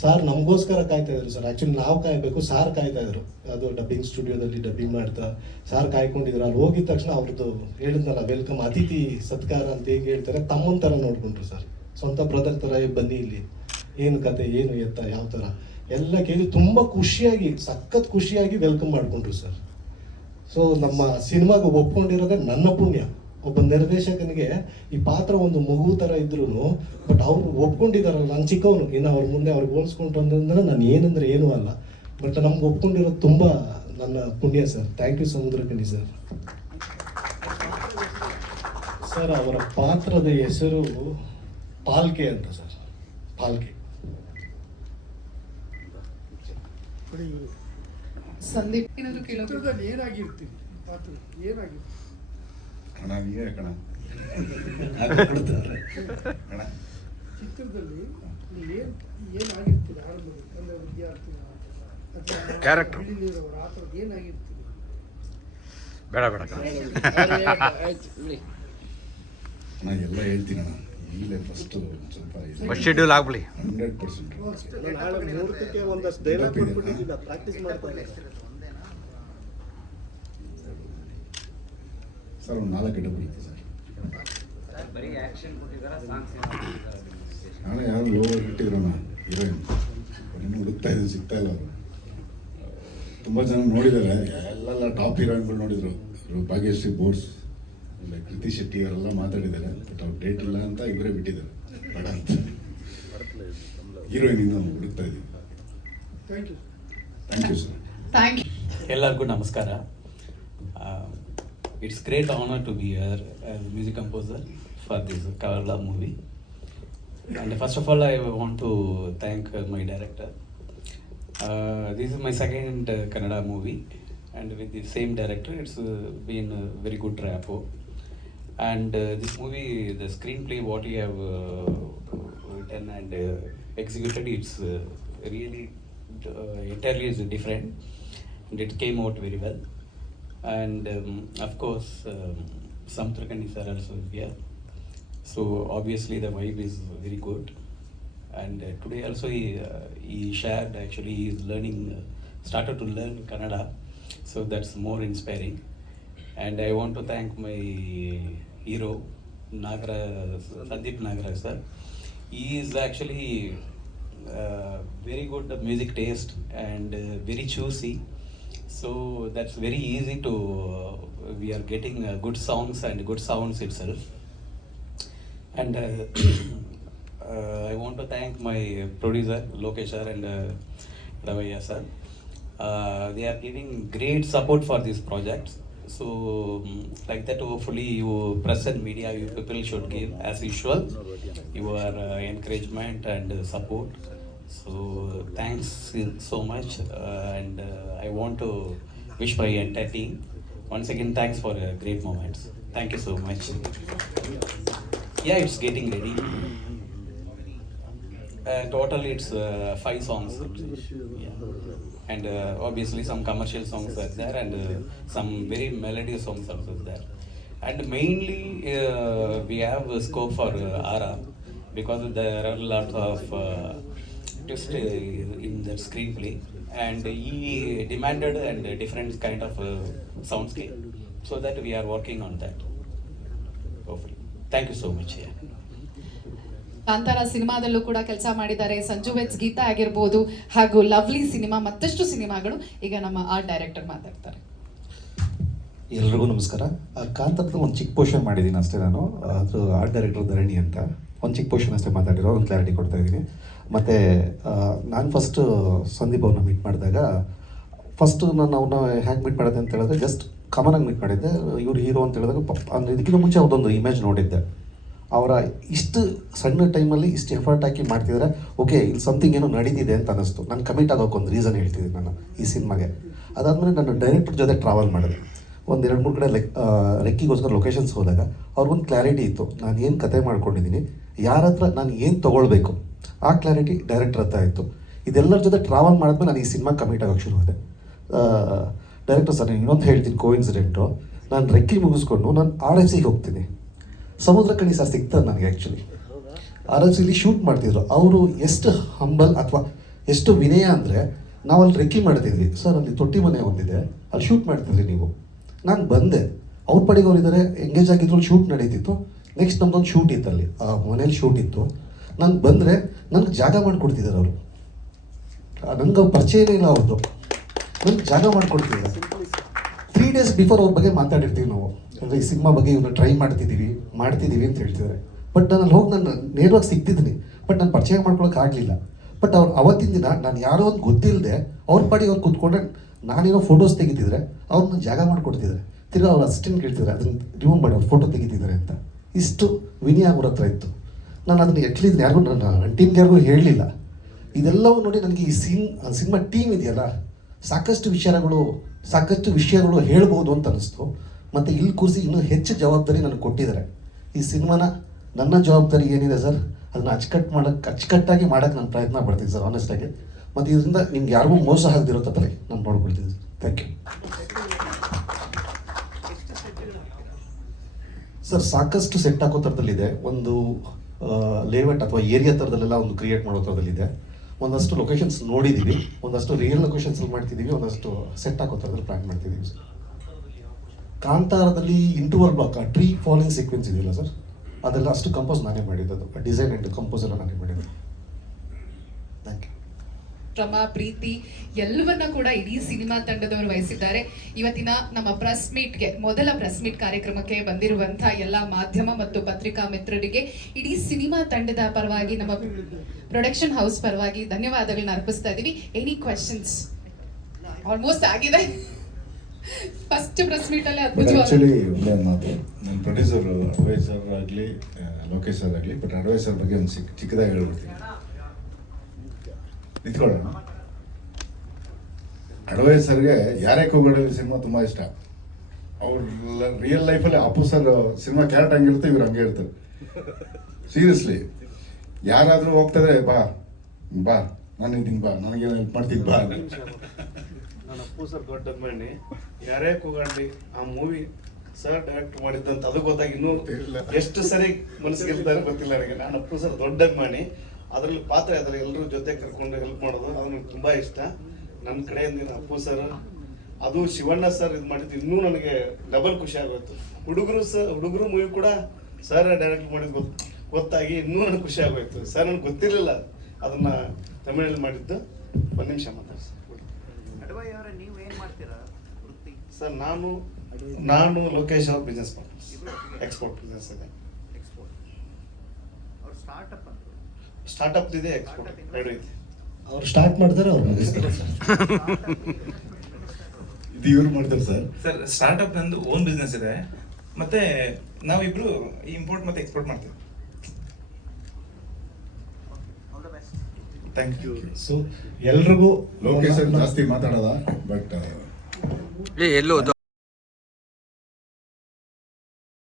ಸಾರ್ ನಮಗೋಸ್ಕರ ಕಾಯ್ತಾ ಇದ್ರು ಸರ್. ಆ್ಯಕ್ಚುಲಿ ನಾವು ಕಾಯಬೇಕು, ಸಾರ್ ಕಾಯ್ತಾ ಇದ್ರು. ಅದು ಡಬ್ಬಿಂಗ್ ಸ್ಟುಡಿಯೋದಲ್ಲಿ ಡಬ್ಬಿಂಗ್ ಮಾಡ್ತಾ ಸಾರ್ ಕಾಯ್ಕೊಂಡಿದ್ರು. ಅಲ್ಲಿ ಹೋಗಿದ ತಕ್ಷಣ ಅವ್ರದ್ದು ಹೇಳಿದ್ನಲ್ಲ ವೆಲ್ಕಮ್, ಅತಿಥಿ ಸತ್ಕಾರ ಅಂತ ಹೇಗೆ ಹೇಳ್ತಾರೆ, ತಮ್ಮನ ಥರ ನೋಡ್ಕೊಂಡ್ರು ಸರ್. ಸ್ವಂತ ಬ್ರದರ್ ಥರ ಬನ್ನಿ ಇಲ್ಲಿ, ಏನು ಕತೆ, ಏನು ಎತ್ತ, ಯಾವ ಥರ ಎಲ್ಲ ಕೇಳಿ ತುಂಬ ಖುಷಿಯಾಗಿ, ಸಖತ್ ಖುಷಿಯಾಗಿ ವೆಲ್ಕಮ್ ಮಾಡಿಕೊಂಡ್ರು ಸರ್. ಸೊ ನಮ್ಮ ಸಿನಿಮಾಗೆ ಒಪ್ಕೊಂಡಿರೋದೇ ನನ್ನ ಪುಣ್ಯ. ಒಬ್ಬ ನಿರ್ದೇಶಕನಿಗೆ ಈ ಪಾತ್ರ ಒಂದು ಮಗು ಥರ ಇದ್ರು, ಬಟ್ ಅವ್ರು ಒಪ್ಕೊಂಡಿದಾರಲ್ಲ. ನಾನು ಚಿಕ್ಕವನು, ಇನ್ನು ಅವ್ರ ಮುಂದೆ ಅವ್ರಿಗೆ ಹೋಲಿಸ್ಕೊಂಡು ಅಂತಂದ್ರೆ ನಾನು ಏನಂದ್ರೆ ಏನೂ ಅಲ್ಲ, ಬಟ್ ನಮ್ಗೆ ಒಪ್ಕೊಂಡಿರೋದು ತುಂಬ ನನ್ನ ಪುಣ್ಯ sir. Thank you Samuthirakani sir. Sir ಅವರ ಪಾತ್ರದ ಹೆಸರು ಪಾಲ್ಕೆ ಅಂತ ಸರ್, ಪಾಲ್ಕೆ. ಸಂದೀಪ್ ಏನಾದ್ರು ಕೇಳೋದು? ಏನಾಗಿರ್ತೀವಿ ಪಾತ್ರ, ಏನಾಗಿರ್ತೀವಿ ಕಣ ನೀವೇ ಕಣ ಕಣ ಚಿತ್ರದಲ್ಲಿ ಏನಾಗಿರ್ತೀರಿ ಆರಂಭದಲ್ಲಿ, ಅಂದರೆ ವಿದ್ಯಾರ್ಥಿ Character. ಹಳ್ಳಿಲಿರೋರು ಆ ಥರದ್ದು ಏನಾಗಿರ್ತೀರಿ? ಬೇಡ ನಾನು ಎಲ್ಲ ಹೇಳ್ತೀನಿ ಅಣ್ಣ. ಈಗಲೇ ಫಸ್ಟು ಸ್ವಲ್ಪ ಫಸ್ಟ್ ಶೆಡ್ಯೂಲ್ ಆಗ್ಬಿಡಿ. 100%. ನಾಳೆ ಮುಹೂರ್ತಕ್ಕೆ ಒಂದಷ್ಟು ಡೈಲಾಗ್ ಕೊಟ್ಬಿಟ್ಟಿದ್ದಿಲ್ಲ, ಪ್ರಾಕ್ಟೀಸ್ ಮಾಡ್ತಾರೆ ಸರ್. ಒಂದು 4 ಗಂಟೆ ಬರುತ್ತೆ ಸರ್. ನಾಳೆ ಯಾರು ಲೋ ಇಟ್ಟಿದ್ರಣ್ಣ ಹೀರೋಯಿನ್, ಇನ್ನೂ ಹುಡುಕ್ತಾ ಇದ್ದು ಸಿಗ್ತಾ ಇಲ್ಲ ಅವರು. ತುಂಬ ಜನ ನೋಡಿದ್ದಾರೆ, ಎಲ್ಲ ಟಾಪ್ ಹೀರೋಯಿನ್ಗಳು ನೋಡಿದ್ರು. ಭಾಗ್ಯಶ್ರೀ ಬೋರ್ಡ್ಸ್, ಕೃತಿ ಶೆಟ್ಟಿ ಅವರೆಲ್ಲ ಮಾತಾಡಿದ್ದಾರೆ, ಬಟ್ ಅವ್ರು ಡೇಟ್ ಇಲ್ಲ ಅಂತ ಇವರೇ ಬಿಟ್ಟಿದ್ದಾರೆ ಬೇಡ ಅಂತ. ಹೀರೋಯಿನ್ ಇನ್ನೂ ಹುಡುಕ್ತಾ ಇದ್ದೀವಿ. Thank you. Thank you sir. Thank you. ಎಲ್ಲರಿಗೂ ನಮಸ್ಕಾರ. It's great honor to be here as a music composer for this Kerala movie. And first of all, I want to thank my director. This is my second Kannada movie, and with the same director, it's been a very good rapport. And this movie, the screenplay, what you have written and executed, it's really entirely is different, and it came out very well. And of course, Samutrakani sir also here. So obviously the vibe is very good. And today also he shared, actually he is learning, started to learn Kannada. So that's more inspiring. And I want to thank my hero, Sandeep Nagaraj sir. He is actually very good music taste and very choosy. So that's very easy to, we are getting good songs and good sounds itself. And I want to thank my producer Lokesh sir and Ravaya sir. They are giving great support for these projects. So like that, hopefully you press and media, you people should give as usual your encouragement and support. So thanks so much, and I want to wish my entire team once again thanks for great moments. Thank you so much. Yeah, it's getting ready. Total it's 5 songs. Yeah. And obviously some commercial songs are there, and some very melodious songs also there. And mainly we have a scope for RR, because there are a lot of twist in the screenplay, and he demanded and different kind of soundscape, so that we are working on that, hopefully. Thank you so much. Yeah. Kantara ಸಿನಿಮಾದಲ್ಲೂ ಕೂಡ ಕೆಲಸ ಮಾಡಿದ್ದಾರೆ. Sanju vets Geetha ಆಗಿರ್ಬೋದು, ಹಾಗೂ lovely cinema, ಮತ್ತಷ್ಟು ಸಿನಿಮಾಗಳು. ಈಗ ನಮ್ಮ art director ಮಾತಾಡ್ತಾರೆ. ಎಲ್ರಿಗೂ ನಮಸ್ಕಾರ. ಕಾಂತಾರದಲ್ಲಿ ಒಂದು ಚಿಕ್ಕ ಪೋರ್ಷನ್ ಮಾಡಿದ್ದೀನಿ ಅಷ್ಟೇ ನಾನು. ಅದು ಆರ್ಟ್ ಡೈರೆಕ್ಟರ್ ಧರಣಿ ಅಂತ ಒಂದು ಚಿಕ್ಕ ಪೋರ್ಷನ್ ಅಷ್ಟೇ ಮಾತಾಡಿರೋ, ಒಂದು ಕ್ಲಾರಿಟಿ ಕೊಡ್ತಾ ಇದ್ದೀನಿ. ಮತ್ತು ನಾನು ಫಸ್ಟು ಸಂದೀಪ್ ಅವ್ರನ್ನ ಮೀಟ್ ಮಾಡಿದಾಗ ಫಸ್ಟು ನಾನು ಅವ್ರನ್ನ ಹ್ಯಾಗೆ ಮೀಟ್ ಮಾಡಿದೆ ಅಂತ ಹೇಳಿದ್ರೆ ಜಸ್ಟ್ ಕಾಮನಾಗಿ ಮೀಟ್ ಮಾಡಿದ್ದೆ. ಇವ್ರು ಹೀರೋ ಅಂತ ಹೇಳಿದಾಗ ಅಂದರೆ ಇದಕ್ಕಿಂತ ಮುಂಚೆ ಅವ್ರದ್ದೊಂದು ಇಮೇಜ್ ನೋಡಿದ್ದೆ. ಅವರ ಇಷ್ಟು ಸಣ್ಣ ಟೈಮಲ್ಲಿ ಇಷ್ಟು ಎಫರ್ಟ್ ಹಾಕಿ ಮಾಡ್ತಿದ್ರೆ ಓಕೆ ಇಲ್ಲಿ ಸಮಥಿಂಗ್ ಏನೋ ನಡೀತಿದೆ ಅಂತ ಅನ್ನಿಸ್ತು. ನಾನು ಕಮಿಟ್ ಆಗೋಕೆ ಒಂದು ರೀಸನ್ ಹೇಳ್ತಿದ್ದೀನಿ ನಾನು ಈ ಸಿನಿಮಾಗೆ. ಅದಾದಮೇಲೆ ನಾನು ಡೈರೆಕ್ಟರ್ ಜೊತೆ ಟ್ರಾವೆಲ್ ಮಾಡಿದೆ. ಒಂದು 2-3 ಕಡೆ ರೆಕ್ಕಿಗೋಸ್ಕರ ಲೊಕೇಶನ್ಸ್ ಹೋದಾಗ ಅವ್ರಿಗೊಂದು ಕ್ಲಾರಿಟಿ ಇತ್ತು, ನಾನು ಏನು ಕತೆ ಮಾಡ್ಕೊಂಡಿದ್ದೀನಿ, ಯಾರ ಹತ್ರ ನಾನು ಏನು ತೊಗೊಳ್ಬೇಕು, ಆ ಕ್ಲಾರಿಟಿ ಡೈರೆಕ್ಟರ್ ಹತ್ರ ಇತ್ತು. ಇದೆಲ್ಲರ ಜೊತೆ ಟ್ರಾವೆಲ್ ಮಾಡಿದ್ಮೇಲೆ ನಾನು ಈ ಸಿನಿಮಾ ಕಮಿಟ್ ಆಗೋಕ್ಕೆ ಶುರು ಆದೆ. ಡೈರೆಕ್ಟರ್ ಸರ್ ನಾನು ಇನ್ನೊಂದು ಹೇಳ್ತೀನಿ ಕೋಇನ್ಸಿಡೆಂಟು. ನಾನು ರೆಕ್ಕಿ ಮುಗಿಸ್ಕೊಂಡು ನಾನು RFCಗೆ ಹೋಗ್ತೀನಿ. ಸಮುದ್ರ ಕಣಿ ಸರ್ ಸಿಗ್ತದೆ ನನಗೆ. ಆ್ಯಕ್ಚುಲಿ RFCಲಿ ಶೂಟ್ ಮಾಡ್ತಿದ್ರು. ಅವರು ಎಷ್ಟು ಹಂಬಲ್ ಅಥವಾ ಎಷ್ಟು ವಿನಯ ಅಂದರೆ ನಾವು ಅಲ್ಲಿ ರೆಕ್ಕಿ ಮಾಡ್ತಿದ್ವಿ ಸರ್, ಅಲ್ಲಿ ತೊಟ್ಟಿ ಮನೆ ಒಂದಿದೆ, ಅಲ್ಲಿ ಶೂಟ್ ಮಾಡ್ತಿದ್ರಿ ನೀವು. ನಾನು ಬಂದೆ, ಅವ್ರ ಪಡೆಗೆ ಅವರಿದ್ದಾರೆ, ಎಂಗೇಜ್ ಆಗಿದ್ರು, ಶೂಟ್ ನಡೀತಿತ್ತು. ನೆಕ್ಸ್ಟ್ ನಮ್ದೊಂದು ಶೂಟ್ ಇತ್ತು, ಅಲ್ಲಿ ಆ ಮನೇಲಿ ಶೂಟ್ ಇತ್ತು. ನಾನು ಬಂದರೆ ನನಗೆ ಜಾಗ ಮಾಡಿಕೊಡ್ತಿದ್ದಾರೆ ಅವರು. ನನಗೆ ಪರಿಚಯನೇ ಇಲ್ಲ ಅವ್ರದ್ದು, ನನಗೆ ಜಾಗ ಮಾಡಿಕೊಡ್ತಿದ್ದಾರೆ. 3 days ಬಿಫೋರ್ ಅವ್ರ ಬಗ್ಗೆ ಮಾತಾಡಿರ್ತೀವಿ ನಾವು, ಅಂದರೆ ಈ ಸಿನಿಮಾ ಬಗ್ಗೆ ಇವ್ರನ್ನ ಟ್ರೈ ಮಾಡ್ತಿದ್ದೀವಿ ಅಂತ ಹೇಳ್ತಿದ್ದಾರೆ. ಬಟ್ ನಾನು ಅಲ್ಲಿ ಹೋಗಿ ನಾನು ನೇರವಾಗಿ ಸಿಗ್ತಿದ್ದೀನಿ, ಬಟ್ ನಾನು ಪರಿಚಯ ಮಾಡ್ಕೊಳಕ್ಕೆ ಆಗಲಿಲ್ಲ. ಬಟ್ ಅವ್ರು ಅವತ್ತಿನ ದಿನ ನಾನು ಯಾರೋ ಒಂದು ಗೊತ್ತಿಲ್ಲದೆ ಅವ್ರ ಪಾಡಿಗೆ ಅವ್ರು ಕೂತ್ಕೊಂಡ್ರೆ ನಾನೇನೋ ಫೋಟೋಸ್ ತೆಗಿತಿದ್ರೆ ಅವ್ರನ್ನ ಜಾಗ ಮಾಡಿಕೊಡ್ತಿದ್ದಾರೆ. ತಿರ್ಗಿ ಅವ್ರ ಅಸಿಸ್ಟೆಂಟ್ ಕೇಳ್ತಿದ್ದಾರೆ ಅದನ್ನು ರಿಮೂವ್ ಮಾಡಿ ಅವ್ರು ಫೋಟೋ ತೆಗಿತಿದ್ದಾರೆ ಅಂತ. ಇಷ್ಟು ವಿನಯ ಅವ್ರ ಹತ್ರ ಇತ್ತು. ನಾನು ಅದನ್ನು ಎಟ್ಲಿದ್ದು ಯಾರಿಗೂ ನನ್ನ ಟೀಮ್ಗೆ ಯಾರಿಗೂ ಹೇಳಲಿಲ್ಲ. ಇದೆಲ್ಲವೂ ನೋಡಿ ನನಗೆ ಈ ಸಿನಿಮಾ ಟೀಮ್ ಇದೆಯಲ್ಲ, ಸಾಕಷ್ಟು ವಿಷಯಗಳು ಹೇಳ್ಬೋದು ಅಂತ ಅನ್ನಿಸ್ತು. ಮತ್ತು ಇಲ್ಲಿ ಕೂರಿಸಿ ಇನ್ನೂ ಹೆಚ್ಚು ಜವಾಬ್ದಾರಿ ನನಗೆ ಕೊಟ್ಟಿದ್ದಾರೆ. ಈ ಸಿನಿಮಾನ ನನ್ನ ಜವಾಬ್ದಾರಿ ಏನಿದೆ ಸರ್, ಅದನ್ನು ಅಚ್ಚುಕಟ್ಟಾಗಿ ಮಾಡೋಕ್ಕೆ ನಾನು ಪ್ರಯತ್ನ ಪಡ್ತೀನಿ ಸರ್, ಆನೆಸ್ಟಾಗಿ. ಮತ್ತು ಇದರಿಂದ ನಿಮ್ಗೆ ಯಾರಿಗೂ ಮೋಸ ಆಗದಿರೋ ಥರ ನಾನು ನೋಡ್ಕೊಳ್ತೀನಿ. Thank you sir. ಸಾಕಷ್ಟು ಸೆಟ್ ಹಾಕೋ ಥರದಲ್ಲಿದೆ. ಒಂದು ಲೇಔಟ್ ಅಥವಾ ಏರಿಯಾ ಥರದಲ್ಲೆಲ್ಲ ಒಂದು ಕ್ರಿಯೇಟ್ ಮಾಡೋ ಥರದಲ್ಲಿದೆ. ಒಂದಷ್ಟು ಲೊಕೇಶನ್ಸ್ ನೋಡಿದ್ದೀವಿ, ಒಂದಷ್ಟು ರಿಯಲ್ ಲೊಕೇಶನ್ಸಲ್ಲಿ ಮಾಡ್ತಿದ್ದೀವಿ, ಒಂದಷ್ಟು ಸೆಟ್ ಹಾಕೋ ಥರದಲ್ಲಿ ಪ್ಲ್ಯಾನ್ ಮಾಡ್ತಿದ್ದೀವಿ ಸರ್. ಕಾಂತಾರದಲ್ಲಿ interval block, tree falling sequence ಇದೆಯಲ್ಲ ಸರ್, ಅದೆಲ್ಲ ಅಷ್ಟು ಕಂಪೋಸ್ ನಾನೇ ಮಾಡಿದ್ದು. ಡಿಸೈನ್ ಆ್ಯಂಡ್ ಕಂಪೋಸ್ ಎಲ್ಲ ನಾನೇ ಮಾಡಿದ್ದು. Thank you. ಶ್ರಮ, ಪ್ರೀತಿ ಎಲ್ಲವನ್ನ ಕೂಡ ಇಡೀ ಸಿನಿಮಾ ತಂಡದವರು ವಹಿಸಿದ್ದಾರೆ. ಇವತ್ತಿನ ನಮ್ಮ ಮೊದಲ ಪ್ರೆಸ್ ಮೀಟ್ ಕಾರ್ಯಕ್ರಮಕ್ಕೆ ಬಂದಿರುವಂತಹ ಎಲ್ಲ ಮಾಧ್ಯಮ ಮತ್ತು ಪತ್ರಿಕಾ ಮಿತ್ರರಿಗೆ ಇಡೀ ಸಿನಿಮಾ ತಂಡದ ಪರವಾಗಿ, ನಮ್ಮ ಪ್ರೊಡಕ್ಷನ್ ಹೌಸ್ ಪರವಾಗಿ ಧನ್ಯವಾದಗಳನ್ನ ಅರ್ಪಿಸ್ತಾ ಇದ್ದೀವಿ. Any questions? ಆಲ್ಮೋಸ್ಟ್ ಆಗಿದೆ. ಫಸ್ಟ್ ಪ್ರೆಸ್ ಮೀಟ್ ಅಲ್ಲೇ ಆಕ್ಚುಲಿ ಒಳ್ಳೆ ಮಾತು. ನನ್ನ ಪ್ರೊಡ್ಯೂಸರ್ ಅಡ್ವೈಸರ್ ಆಗಲಿ ಲೋಕೇಶ್ ಸರ್ ಆಗಲಿ, ಬಟ್ ಅಡ್ವೈಸರ್ ಬಗ್ಗೆ ಒಂದು ಚಿಕ್ಕದಾಗಿ ಹೇಳ್ಬಿಡ್ತೀನಿ. ನಿಂತ್ಕೊಳ್ಳೋಣ. ಅಡ್ವೈಸರ್ಗೆ ಯಾರೇ ಕೂಗಡಲ್ಲಿ ಸಿನಿಮಾ ತುಂಬ ಇಷ್ಟ. ಅವ್ರ ರಿಯಲ್ ಲೈಫಲ್ಲಿ ಅಪ್ಪು ಸರ್ ಸಿನಿಮಾ ಕ್ಯಾರೆಕ್ಟರ್ ಹಂಗಿರುತ್ತೆ, ಇವ್ರು ಹಂಗೆ ಇರ್ತಾರೆ. ಸೀರಿಯಸ್ಲಿ ಯಾರಾದರೂ ಹೋಗ್ತಾರೆ, ಬಾ ನಾನು ಇದ್ದೀನಿ, ಬಾ ನನಗೇನು ಹೆಲ್ಪ್ ಮಾಡ್ತೀನಿ, ಬಾ. ನಾನು ಅಪ್ಪು ಸರ್ ದೊಡ್ಡ ಅಭಿಮಾನಿ. ಯಾರೇ ಕೂಗಾಡ್ಲಿ ಆ ಮೂವಿ ಸರ್ ಡೈರೆಕ್ಟ್ ಮಾಡಿದ್ದಂತ ಅದು ಗೊತ್ತಾಗಿ ಇನ್ನೂ ಎಷ್ಟು ಸರಿ ಮನಸ್ಸಿಗೆ ಗೆಲ್ತಾರೆ ಗೊತ್ತಿಲ್ಲ ನನಗೆ. ನಾನು ಅಪ್ಪು ಸರ್ ದೊಡ್ಡ ಅಭಿಮಾನಿ. ಅದರಲ್ಲಿ ಪಾತ್ರ ಅದರಲ್ಲಿ ಎಲ್ಲರೂ ಜೊತೆ ಕರ್ಕೊಂಡು ಹೆಲ್ಪ್ ಮಾಡೋದು ಅದು ನನಗೆ ತುಂಬ ಇಷ್ಟ. ನನ್ನ ಕಡೆಯಿಂದ ಅಪ್ಪು ಸರ್, ಅದು ಶಿವಣ್ಣ ಸರ್ ಇದು ಮಾಡಿದ್ದು ಇನ್ನೂ ನನಗೆ ಡಬಲ್ ಖುಷಿ ಆಗೋಯ್ತು. ಹುಡುಗರು ಮೂವಿ ಕೂಡ ಸರ್ ಡೈರೆಕ್ಟ್ ಮಾಡಿದ್ದು ಗೊತ್ತಾಗಿ ಇನ್ನೂ ನನಗೆ ಖುಷಿ ಆಗೋಯ್ತು. ಸರ್ ನನಗೆ ಗೊತ್ತಿರಲಿಲ್ಲ ಅದನ್ನು ತಮಿಳಲ್ಲಿ ಮಾಡಿದ್ದು. ಒಂದು ನಿಮಿಷ ಮಾತಾಡ್ಸಿ ಸರ್. ನಾನು ಲೋಕೇಶ್ ಅವ್ರ ಬಿಸ್ನೆಸ್ ಪಾರ್ಟ್ನರ್ಸ್, ಎಕ್ಸ್ಪೋರ್ಟ್ ಬಿಸ್ನೆಸ್ ಇದೆ. ಸ್ಟಾರ್ಟಪ್ ಇದೆ, ಎಕ್ಸ್ಪೋರ್ಟ್ ಎರಡು ಇದೆ. ಅವ್ರು ಸ್ಟಾರ್ಟ್ ಮಾಡ್ತಾರೆ, ಅವ್ರು ಮುಗಿಸ್ತಾರೆ ಸರ್. ಇದು ಇವ್ರು ಮಾಡ್ತಾರೆ ಸರ್. ಸರ್ ಸ್ಟಾರ್ಟ್ಅಪ್ ನಂದು ಓನ್ ಬಿಸ್ನೆಸ್ ಇದೆ, ಮತ್ತೆ ನಾವಿಬ್ರು ಇಂಪೋರ್ಟ್ ಮತ್ತೆ ಎಕ್ಸ್ಪೋರ್ಟ್ ಮಾಡ್ತೀವಿ. Thank you. ಸೊ ಎಲ್ರಿಗೂ ಲೋಕೇಶ್ ಜಾಸ್ತಿ ಮಾತಾಡೋದ, ಬಟ್ ಎಲ್ಲೋ